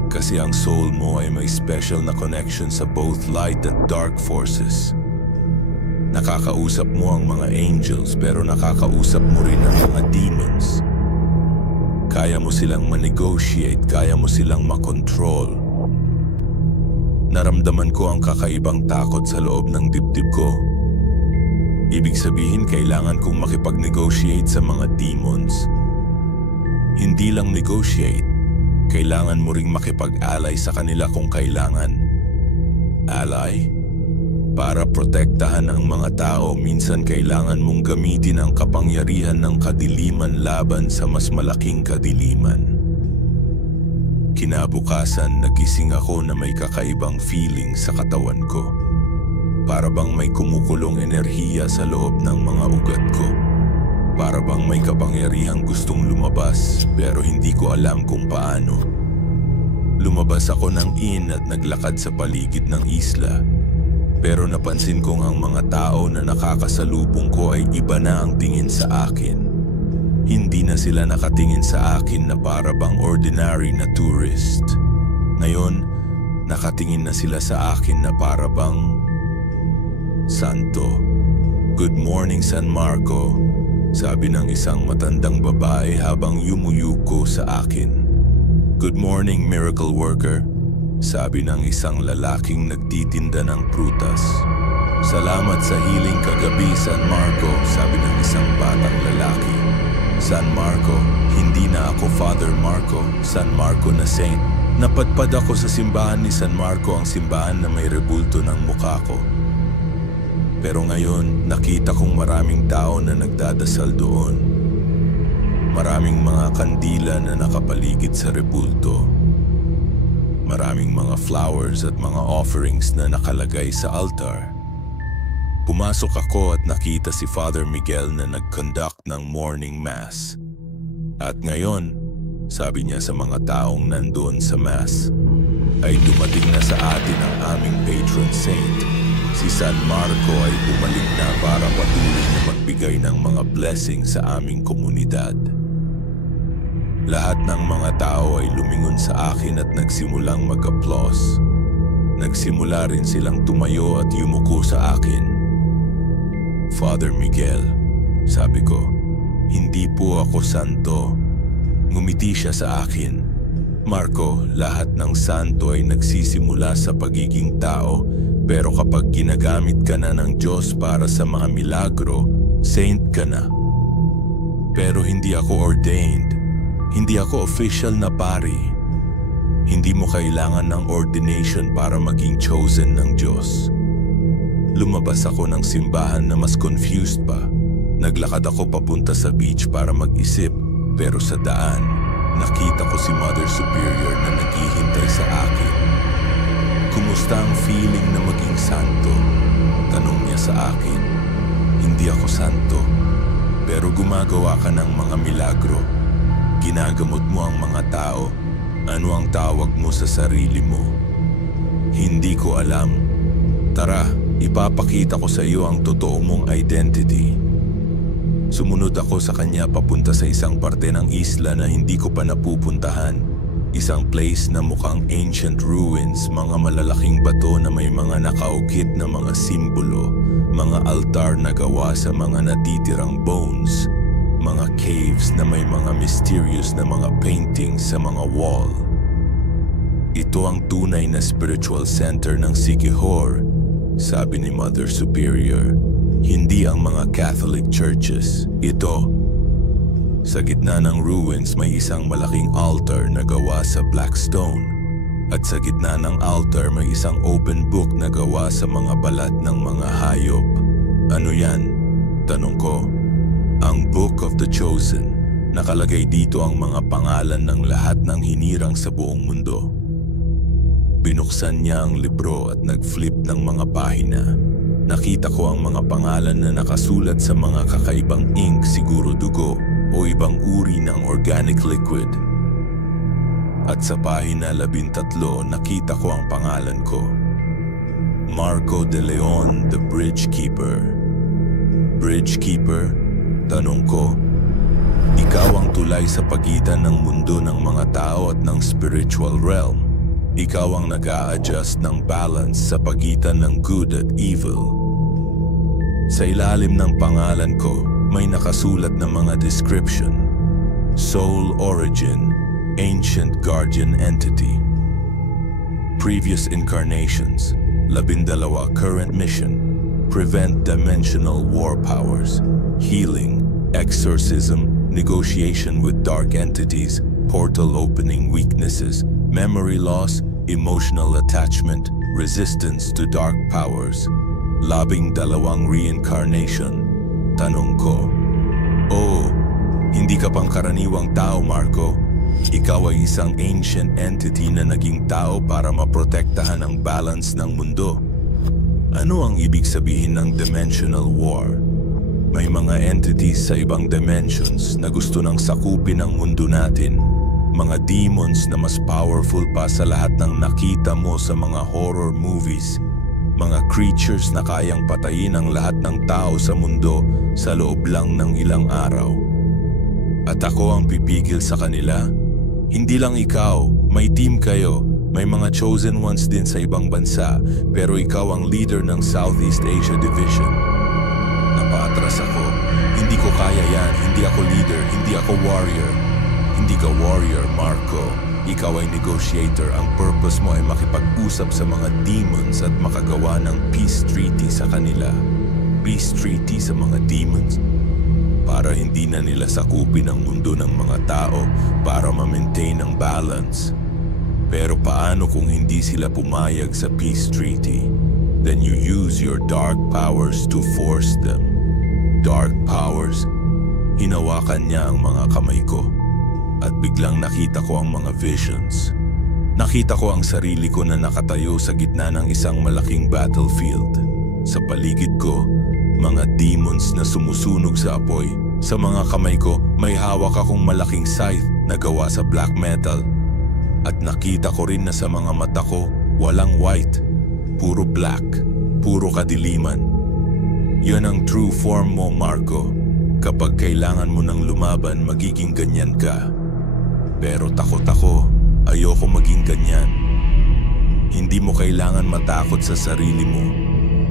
Kasi ang soul mo ay may special na connection sa both light at dark forces. Nakakausap mo ang mga angels pero nakakausap mo rin ang mga demons. Kaya mo silang ma-negotiate, kaya mo silang makontrol. Naramdaman ko ang kakaibang takot sa loob ng dibdib ko. Ibig sabihin, kailangan kong makipag-negotiate sa mga demons. Hindi lang negotiate, kailangan mo ring makipag-ally sa kanila kung kailangan. Ally? Para protektahan ang mga tao, minsan kailangan mong gamitin ang kapangyarihan ng kadiliman laban sa mas malaking kadiliman. Kinabukasan, nagising ako na may kakaibang feeling sa katawan ko. Para bang may kumukulong enerhiya sa loob ng mga ugat ko. Para bang may kapangyarihang gustong lumabas pero hindi ko alam kung paano. Lumabas ako ng inn at naglakad sa paligid ng isla. Pero napansin kong ang mga tao na nakakasalubong ko ay iba na ang tingin sa akin. Hindi na sila nakatingin sa akin na para bang ordinary na tourist. Ngayon, nakatingin na sila sa akin na para bang Santo. Good morning, San Marco, sabi ng isang matandang babae habang yumuyuko sa akin. Good morning, miracle worker, sabi ng isang lalaking nagtitinda ng prutas. Salamat sa healing kagabi, San Marco, sabi ng isang batang lalaki. San Marco, hindi na ako Father Marco, San Marco na saint. Napadpad ako sa simbahan ni San Marco, ang simbahan na may rebulto ng mukha ko. Pero ngayon, nakita kong maraming tao na nagdadasal doon. Maraming mga kandila na nakapaligid sa rebulto. Maraming mga flowers at mga offerings na nakalagay sa altar. Pumasok ako at nakita si Father Miguel na nag-conduct ng morning mass. At ngayon, sabi niya sa mga taong nandoon sa mass, ay dumating na sa atin ang aming patron saint. Si San Marco ay bumalik na para patuloy na magbigay ng mga blessing sa aming komunidad. Lahat ng mga tao ay lumingon sa akin at nagsimulang mag-applause. Nagsimula rin silang tumayo at yumuko sa akin. Father Miguel, sabi ko, hindi po ako santo. Ngumiti siya sa akin. Marco, lahat ng santo ay nagsisimula sa pagiging tao, pero kapag ginagamit ka na ng Diyos para sa mga milagro, saint ka na. Pero hindi ako ordained. Hindi ako official na pari. Hindi mo kailangan ng ordination para maging chosen ng Diyos. Lumabas ako ng simbahan na mas confused pa. Naglakad ako papunta sa beach para mag-isip, pero sa daan, nakita ko si Mother Superior na naghihintay sa akin. Kumusta ang feeling na maging santo? Tanong niya sa akin. Hindi ako santo, pero gumagawa ka ng mga milagro. Ginagamot mo ang mga tao. Ano ang tawag mo sa sarili mo? Hindi ko alam. Tara, ipapakita ko sa iyo ang totoo mong identity. Sumunod ako sa kanya papunta sa isang parte ng isla na hindi ko pa napupuntahan. Isang place na mukhang ancient ruins, mga malalaking bato na may mga nakaukit na mga simbolo, mga altar na gawa sa mga natitirang bones, mga caves na may mga mysterious na mga paintings sa mga wall. Ito ang tunay na spiritual center ng Siquijor, sabi ni Mother Superior. Hindi ang mga Catholic churches. Ito. Sa gitna ng ruins may isang malaking altar na gawa sa black stone. At sa gitna ng altar may isang open book na gawa sa mga balat ng mga hayop. Ano yan? Tanong ko. Ang Book of the Chosen. Nakalagay dito ang mga pangalan ng lahat ng hinirang sa buong mundo. Binuksan niya ang libro at nag-flip ng mga pahina. Nakita ko ang mga pangalan na nakasulat sa mga kakaibang ink, siguro dugo o ibang uri ng organic liquid. At sa pahina 13, nakita ko ang pangalan ko. Marco de Leon, the Bridge Keeper. Bridge Keeper? Tanong ko. Ikaw ang tulay sa pagitan ng mundo ng mga tao at ng spiritual realm. Ikaw ang nag-a-adjust ng balance sa pagitan ng good at evil. Sa ilalim ng pangalan ko, may nakasulat na mga description. Soul origin, ancient guardian entity. Previous incarnations, 12 current mission. Prevent dimensional war powers, healing, exorcism, negotiation with dark entities, portal opening weaknesses, memory loss, emotional attachment, resistance to dark powers, 12 reincarnation. Tanong ko, oh, hindi ka pangkaraniwang tao, Marco. Ikaw ay isang ancient entity na naging tao para maprotektahan ang balance ng mundo. Ano ang ibig sabihin ng dimensional war? May mga entities sa ibang dimensions na gusto nang sakupin ang mundo natin. Mga demons na mas powerful pa sa lahat ng nakita mo sa mga horror movies. Mga creatures na kayang patayin ang lahat ng tao sa mundo sa loob lang ng ilang araw. At ako ang pipigil sa kanila? Hindi lang ikaw, may team kayo. May mga chosen ones din sa ibang bansa, pero ikaw ang leader ng Southeast Asia Division. Napaatras ako. Hindi ko kaya yan. Hindi ako leader. Hindi ako warrior. Hindi ka warrior, Marco. Ikaw ay negotiator. Ang purpose mo ay makipag-usap sa mga demons at makagawa ng peace treaty sa kanila. Peace treaty sa mga demons? Para hindi na nila sakupin ang mundo ng mga tao para ma-maintain ang balance. Pero paano kung hindi sila pumayag sa peace treaty? Then you use your dark powers to force them. Dark powers? Hinawakan niya ang mga kamay ko at biglang nakita ko ang mga visions. Nakita ko ang sarili ko na nakatayo sa gitna ng isang malaking battlefield. Sa paligid ko, mga demons na sumusunog sa apoy. Sa mga kamay ko, may hawak akong malaking scythe na gawa sa black metal. At nakita ko rin na sa mga mata ko, walang white, puro black, puro kadiliman. Yan ang true form mo, Marco. Kapag kailangan mo ng lumaban, magiging ganyan ka. Pero takot ako, ayoko maging ganyan. Hindi mo kailangan matakot sa sarili mo.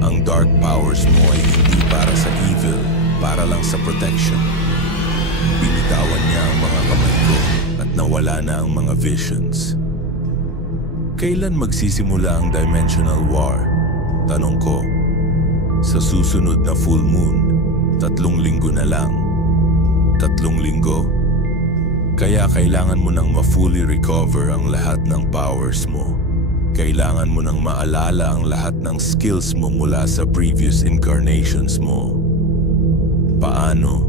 Ang dark powers mo ay hindi para sa evil, para lang sa protection. Binitawan niya ang mga kamay ko at nawala na ang mga visions. Kailan magsisimula ang Dimensional War? Tanong ko. Sa susunod na full moon, 3 linggo na lang. 3 linggo? Kaya kailangan mo nang ma-fully recover ang lahat ng powers mo. Kailangan mo nang maalala ang lahat ng skills mo mula sa previous incarnations mo. Paano?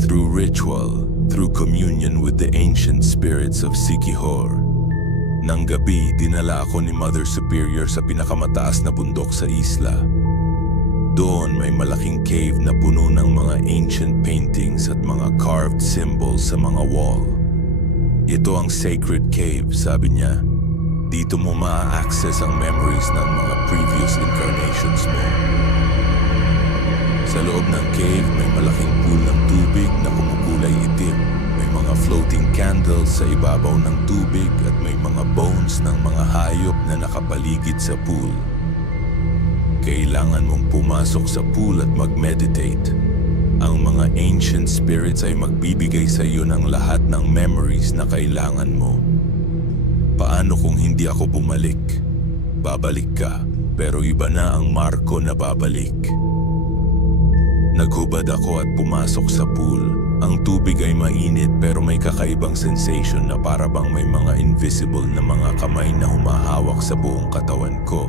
Through ritual, through communion with the ancient spirits of Siquijor. Nang gabi, dinala ako ni Mother Superior sa pinakamataas na bundok sa isla. Doon may malaking cave na puno ng mga ancient paintings at mga carved symbols sa mga wall. Ito ang sacred cave, sabi niya. Dito mo maa-access ang memories ng mga previous incarnations mo. Sa loob ng cave may malaking pool ng tubig na kumukulay itim. May mga floating candles sa ibabaw ng tubig at may mga bones ng mga hayop na nakapaligid sa pool. Kailangan mong pumasok sa pool at mag-meditate. Ang mga ancient spirits ay magbibigay sa iyo ng lahat ng memories na kailangan mo. Paano kung hindi ako bumalik? Babalik ka, pero iba na ang Marco na babalik. Naghubad ako at pumasok sa pool. Ang tubig ay mainit pero may kakaibang sensation na para bang may mga invisible na mga kamay na humahawak sa buong katawan ko.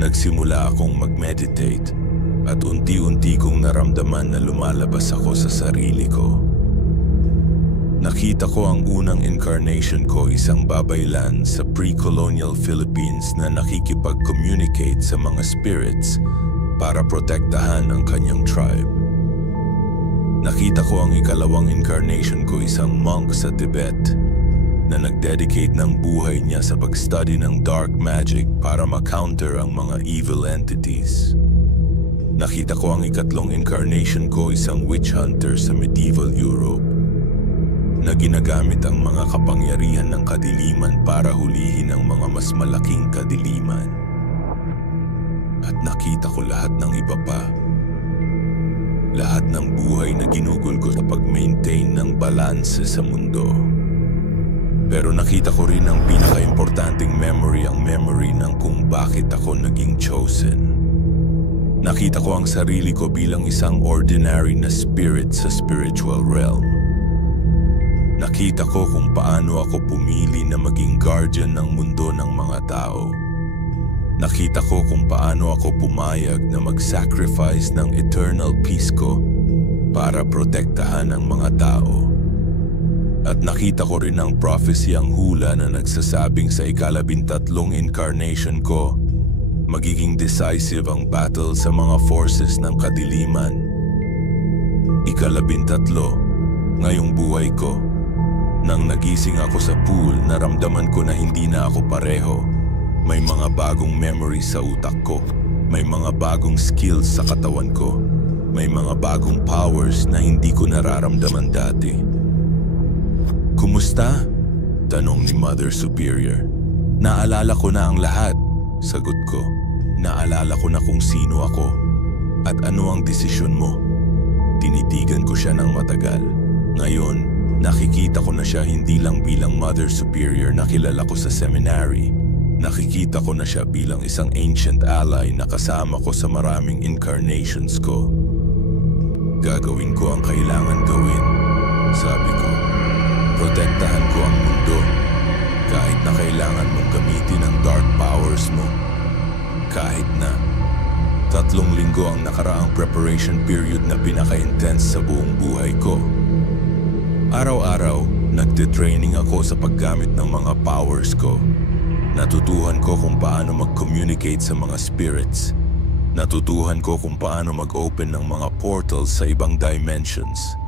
Nagsimula akong mag-meditate at unti-unti kong naramdaman na lumalabas ako sa sarili ko. Nakita ko ang unang incarnation ko, isang babaylan sa pre-colonial Philippines na nakikipag-communicate sa mga spirits para protektahan ang kanyang tribe. Nakita ko ang ikalawang incarnation ko, isang monk sa Tibet na nag-dedicate ng buhay niya sa pag-study ng dark magic para ma-counter ang mga evil entities. Nakita ko ang ikatlong incarnation ko, isang witch hunter sa medieval Europe na ginagamit ang mga kapangyarihan ng kadiliman para hulihin ang mga mas malaking kadiliman. At nakita ko lahat ng iba pa. Lahat ng buhay na ginugol ko sa pag-maintain ng balanse sa mundo. Pero nakita ko rin ang pinaka-importanting memory, ang memory ng kung bakit ako naging chosen. Nakita ko ang sarili ko bilang isang ordinary na spirit sa spiritual realm. Nakita ko kung paano ako pumili na maging guardian ng mundo ng mga tao. Nakita ko kung paano ako pumayag na mag-sacrifice ng eternal peace ko para protektahan ang mga tao. At nakita ko rin ang prophecy, ang hula na nagsasabing sa ika-13 incarnation ko, magiging decisive ang battle sa mga forces ng kadiliman. Ika-13, ngayong buhay ko. Nang nagising ako sa pool, naramdaman ko na hindi na ako pareho. May mga bagong memories sa utak ko. May mga bagong skills sa katawan ko. May mga bagong powers na hindi ko nararamdaman dati. Kumusta? Tanong ni Mother Superior. Naalala ko na ang lahat, sagot ko. Naalala ko na kung sino ako at ano ang desisyon mo. Tinitigan ko siya ng matagal. Ngayon, nakikita ko na siya hindi lang bilang Mother Superior na kilala ko sa seminary. Nakikita ko na siya bilang isang ancient ally na kasama ko sa maraming incarnations ko. Gagawin ko ang kailangan gawin, sabi ko. Protektahan ko ang mundo kahit na kailangan mong gamitin ang dark powers mo. Kahit na 3 linggo ang nakaraang preparation period na pinaka-intense sa buong buhay ko. Araw-araw, nagte-training ako sa paggamit ng mga powers ko. Natutuhan ko kung paano mag-communicate sa mga spirits. Natutuhan ko kung paano mag-open ng mga portals sa ibang dimensions.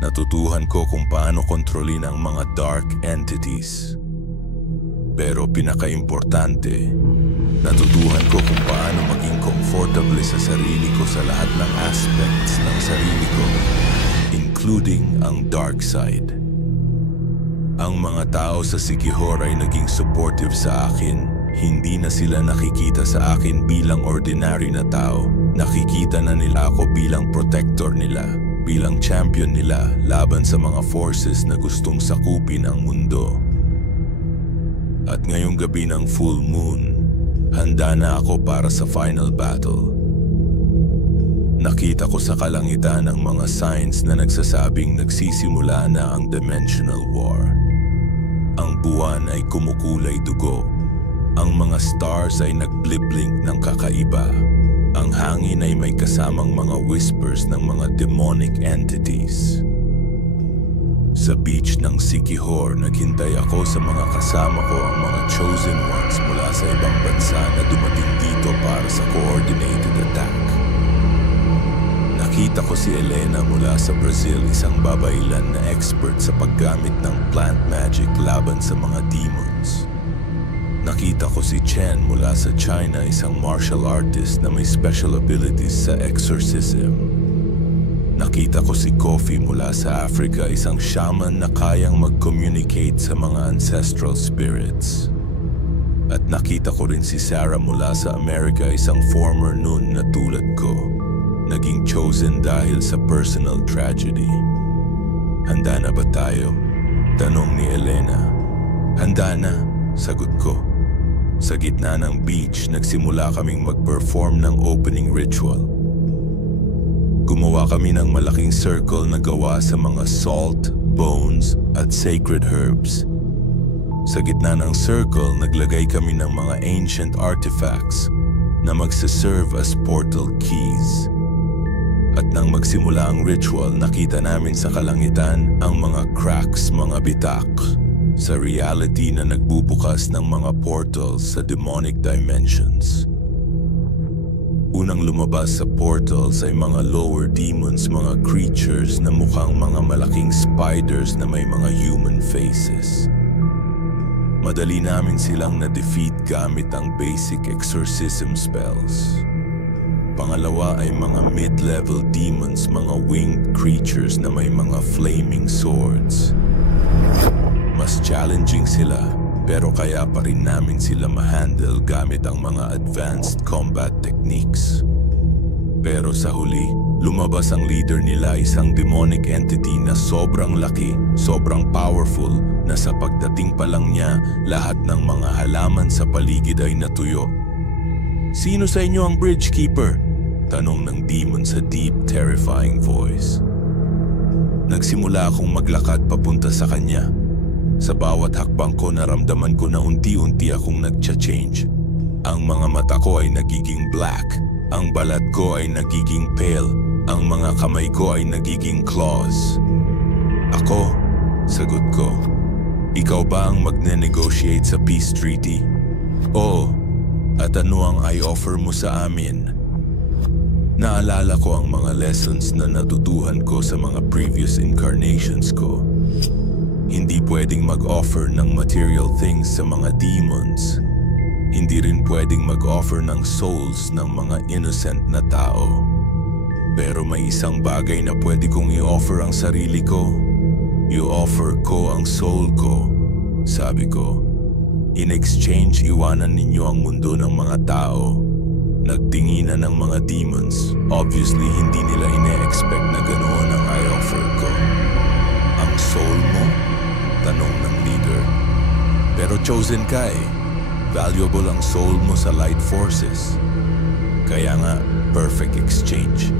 Natutuhan ko kung paano kontrolin ang mga dark entities. Pero pinaka-importante, natutuhan ko kung paano maging comfortable sa sarili ko sa lahat ng aspects ng sarili ko, including ang dark side. Ang mga tao sa Siquijor ay naging supportive sa akin. Hindi na sila nakikita sa akin bilang ordinary na tao. Nakikita na nila ako bilang protector nila, bilang champion nila laban sa mga forces na gustong sakupin ang mundo. At ngayong gabi ng full moon, handa na ako para sa final battle. Nakita ko sa kalangitan ang mga signs na nagsasabing nagsisimula na ang dimensional war. Ang buwan ay kumukulay dugo. Ang mga stars ay nagblip-blink ng kakaiba. Ang hangin ay may kasamang mga whispers ng mga demonic entities. Sa beach ng Siquijor, naghintay ako sa mga kasama ko, ang mga chosen ones mula sa ibang bansa na dumating dito para sa coordinated attack. Nakita ko si Elena mula sa Brazil, isang babaylan na expert sa paggamit ng plant magic laban sa mga demons. Nakita ko si Chen mula sa China, isang martial artist na may special abilities sa exorcism. Nakita ko si Kofi mula sa Africa, isang shaman na kayang mag-communicate sa mga ancestral spirits. At nakita ko rin si Sarah mula sa America, isang former nun na tulad ko. Naging chosen dahil sa personal tragedy. Handa na ba tayo? Tanong ni Elena. Handa na, sagot ko. Sa gitna ng beach, nagsimula kaming mag-perform ng opening ritual. Gumawa kami ng malaking circle na gawa sa mga salt, bones, at sacred herbs. Sa gitna ng circle, naglagay kami ng mga ancient artifacts na magsaserve as portal keys. At nang magsimula ang ritual, nakita namin sa kalangitan ang mga cracks, mga bitak, sa reality na nagbubukas ng mga portals sa demonic dimensions. Unang lumabas sa portals ay mga lower demons, mga creatures na mukhang mga malaking spiders na may mga human faces. Madali namin silang na-defeat gamit ang basic exorcism spells. Pangalawa ay mga mid-level demons, mga winged creatures na may mga flaming swords. Mas challenging sila, pero kaya pa rin namin sila ma-handle gamit ang mga advanced combat techniques. Pero sa huli, lumabas ang leader nila, isang demonic entity na sobrang laki, sobrang powerful, na sa pagdating pa lang niya, lahat ng mga halaman sa paligid ay natuyo. Sino sa inyo ang bridge keeper? Tanong ng demon sa deep, terrifying voice. Nagsimula akong maglakad papunta sa kanya. Sa bawat hakbang ko, naramdaman ko na unti-unti akong nagcha-change. Ang mga mata ko ay nagiging black. Ang balat ko ay nagiging pale. Ang mga kamay ko ay nagiging claws. Ako, sagot ko. Ikaw ba ang magne-negotiate sa peace treaty? Oo. At ano ang i-offer mo sa amin? Naalala ko ang mga lessons na natutuhan ko sa mga previous incarnations ko. Hindi pwedeng mag-offer ng material things sa mga demons. Hindi rin pwedeng mag-offer ng souls ng mga innocent na tao. Pero may isang bagay na pwede kong i-offer ang sarili ko. I-offer ko ang soul ko, sabi ko. In exchange, iwanan ninyo ang mundo ng mga tao. Nagtinginan ng mga demons. Obviously, hindi nila ine-expect na ganoon ang i-offer ko. Ang soul mo? Tanong ng leader. Pero chosen ka eh. Valuable ang soul mo sa light forces. Kaya nga, perfect exchange.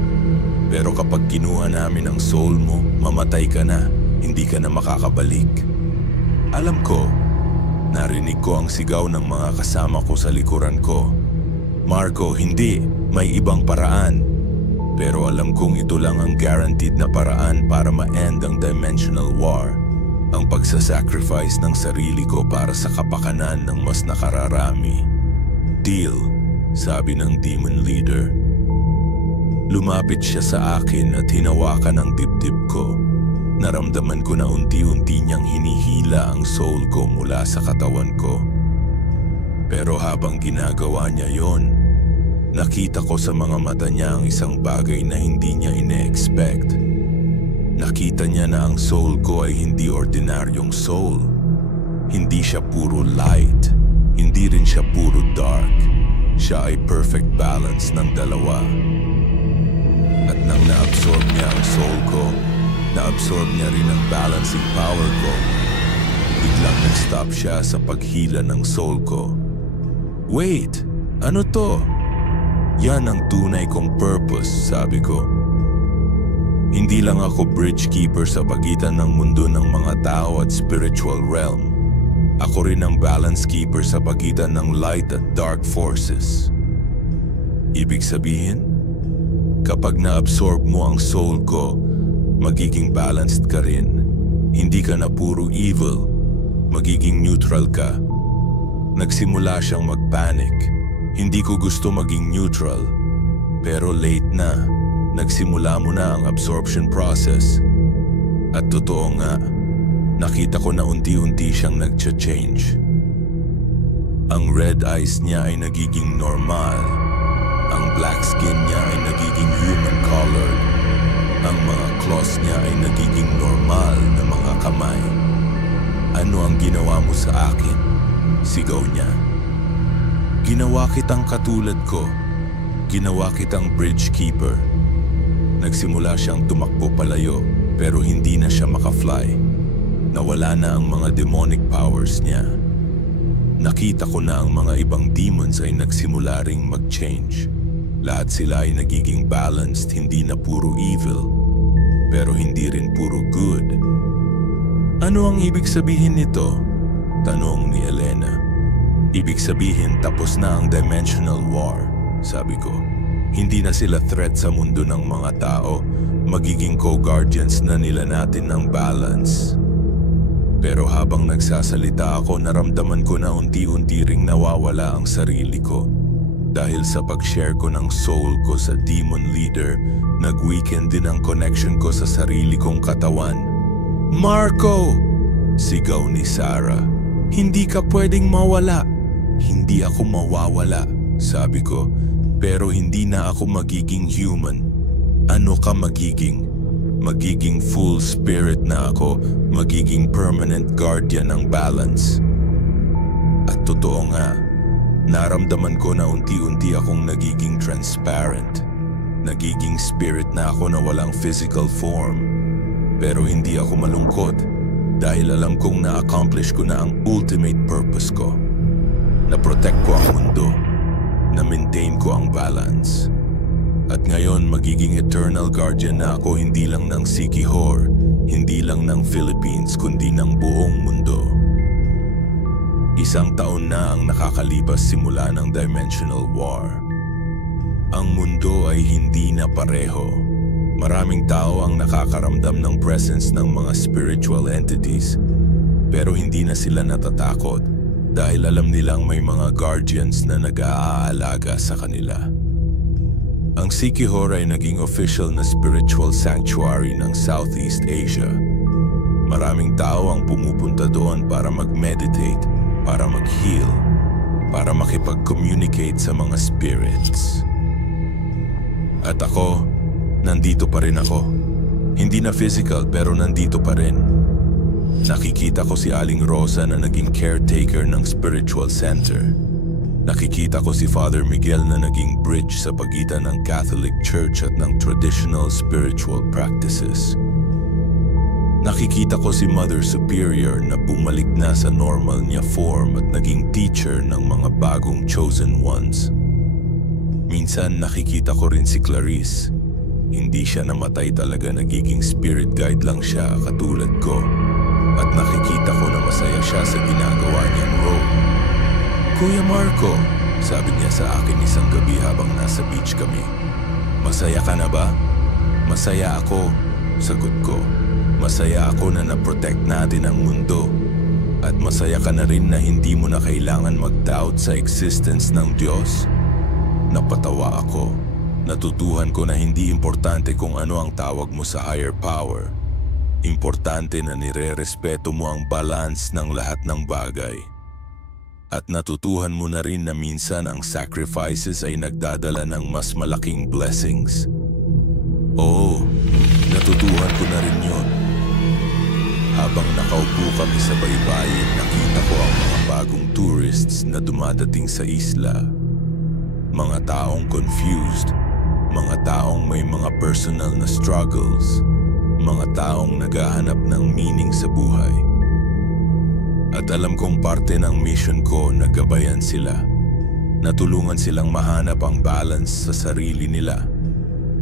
Pero kapag kinuha namin ang soul mo, mamatay ka na. Hindi ka na makakabalik. Alam ko, narinig ko ang sigaw ng mga kasama ko sa likuran ko. Marco, hindi. May ibang paraan. Pero alam kong ito lang ang guaranteed na paraan para ma-end ang dimensional war. Ang pagsasacrifice ng sarili ko para sa kapakanan ng mas nakararami. Deal, sabi ng demon leader. Lumapit siya sa akin at hinawakan ang dibdib ko. Naramdaman ko na unti-unti niyang hinihila ang soul ko mula sa katawan ko. Pero habang ginagawa niya yon, nakita ko sa mga mata niya ang isang bagay na hindi niya ine-expect. Nakita niya na ang soul ko ay hindi ordinaryong soul. Hindi siya puro light, hindi rin siya puro dark. Siya ay perfect balance ng dalawa. At nang na-absorb niya ang soul ko, na-absorb niya rin ang balancing power ko. Biglang nag-stop siya sa paghila ng soul ko. Wait, ano to? Yan ang tunay kong purpose, sabi ko. Hindi lang ako bridge keeper sa pagitan ng mundo ng mga tao at spiritual realm. Ako rin ang balance keeper sa pagitan ng light at dark forces. Ibig sabihin, kapag na-absorb mo ang soul ko, magiging balanced ka rin. Hindi ka na puro evil. Magiging neutral ka. Nagsimula siyang mag-panic. Hindi ko gusto maging neutral. Pero late na. Nagsimula mo na ang absorption process. At totoo nga, nakita ko na unti-unti siyang nag-change. Ang red eyes niya ay nagiging normal. Ang black skin niya ay nagiging human-colored. Ang mga claws niya ay nagiging normal na mga kamay. Ano ang ginawa mo sa akin? Sigaw niya. Ginawa kitang katulad ko. Ginawa kitang bridge keeper. Nagsimula siyang tumakbo palayo pero hindi na siya makafly. Nawala na ang mga demonic powers niya. Nakita ko na ang mga ibang demons ay nagsimula ring mag-change. Lahat sila ay nagiging balanced, hindi na puro evil, pero hindi rin puro good. Ano ang ibig sabihin nito? Tanong ni Elena. Ibig sabihin tapos na ang dimensional war, sabi ko. Hindi na sila threat sa mundo ng mga tao, magiging co-guardians na nila natin ng balance. Pero habang nagsasalita ako, naramdaman ko na unti-unti ring nawawala ang sarili ko. Dahil sa pag-share ko ng soul ko sa demon leader, nag-weaken din ang connection ko sa sarili kong katawan. Marco! Sigaw ni Sarah. Hindi ka pwedeng mawala. Hindi ako mawawala, sabi ko. Pero hindi na ako magiging human. Ano ka magiging? Magiging full spirit na ako, magiging permanent guardian ng balance. At totoo nga, naramdaman ko na unti-unti akong nagiging transparent. Nagiging spirit na ako na walang physical form. Pero hindi ako malungkot dahil alam kong na-accomplish ko na ang ultimate purpose ko. Na-protect ko ang mundo. Na-maintain ko ang balance. At ngayon magiging eternal guardian na ako hindi lang ng Siquijor, hindi lang ng Philippines kundi ng buong mundo. 1 taon na ang nakakalipas simula ng dimensional war. Ang mundo ay hindi na pareho. Maraming tao ang nakakaramdam ng presence ng mga spiritual entities, pero hindi na sila natatakot dahil alam nilang may mga guardians na nag-aalaga sa kanila. Ang Siquijor ay naging official na spiritual sanctuary ng Southeast Asia. Maraming tao ang pumupunta doon para mag-meditate, para mag-heal, para makipag-communicate sa mga spirits. At ako, nandito pa rin ako. Hindi na physical pero nandito pa rin. Nakikita ko si Aling Rosa na naging caretaker ng spiritual center. Nakikita ko si Father Miguel na naging bridge sa pagitan ng Catholic Church at ng traditional spiritual practices. Nakikita ko si Mother Superior na bumalik na sa normal niya form at naging teacher ng mga bagong chosen ones. Minsan nakikita ko rin si Clarice. Hindi siya namatay talaga, nagiging spirit guide lang siya katulad ko. At nakikita ko na masaya siya sa ginagawa niyang role. Kuya Marco, Sabi niya sa akin isang gabi habang nasa beach kami. Masaya ka na ba? Masaya ako, sagot ko. Masaya ako na naprotect natin ang mundo. At masaya ka na rin na hindi mo na kailangan mag-doubt sa existence ng Diyos. Napatawa ako. Natutuhan ko na hindi importante kung ano ang tawag mo sa higher power. Importante na nire-respeto mo ang balance ng lahat ng bagay. At natutuhan mo na rin na minsan ang sacrifices ay nagdadala ng mas malaking blessings. Oo, natutuhan ko na rin yun. Habang nakaupo kami sa baybayin, nakita ko ang mga bagong tourists na dumadating sa isla. Mga taong confused, mga taong may mga personal na struggles, mga taong naghahanap ng meaning sa buhay. At alam kong parte ng mission ko na gabayan sila. Natulungan silang mahanap ang balance sa sarili nila.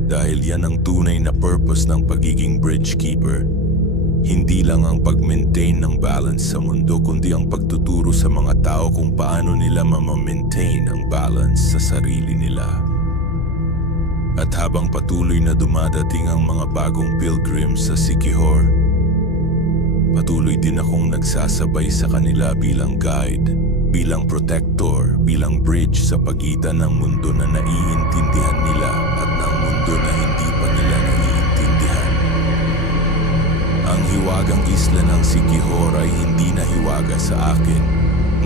Dahil yan ang tunay na purpose ng pagiging bridge keeper. Hindi lang ang pag-maintain ng balance sa mundo, kundi ang pagtuturo sa mga tao kung paano nila ma-maintain ang balance sa sarili nila. At habang patuloy na dumadating ang mga bagong pilgrims sa Siquijor, patuloy din akong nagsasabay sa kanila bilang guide, bilang protector, bilang bridge sa pagitan ng mundo na naiintindihan nila at ng mundo na hindi pa nila naiintindihan. Ang hiwagang isla ng Siquijor ay hindi na hiwaga sa akin.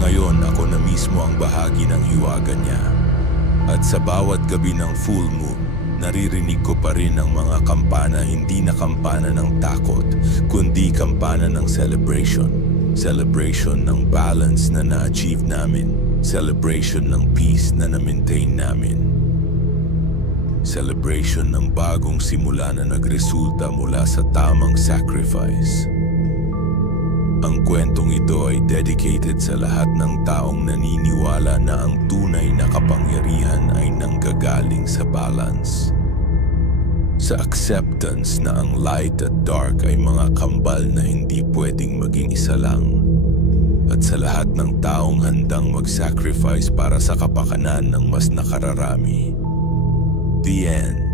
Ngayon ako na mismo ang bahagi ng hiwaga niya. At sa bawat gabi ng full moon, naririnig ko pa rin ang mga kampana, hindi na kampana ng takot, kundi kampana ng celebration. Celebration ng balance na na-achieve namin. Celebration ng peace na na-maintain namin. Celebration ng bagong simula na nagresulta mula sa tamang sacrifice. Ang kwentong ito ay dedicated sa lahat ng taong naniniwala na ang tunay na kapangyarihan ay nanggagaling sa balance. Sa acceptance na ang light at dark ay mga kambal na hindi pwedeng maging isa lang. At sa lahat ng taong handang mag-sacrifice para sa kapakanan ng mas nakararami. The end.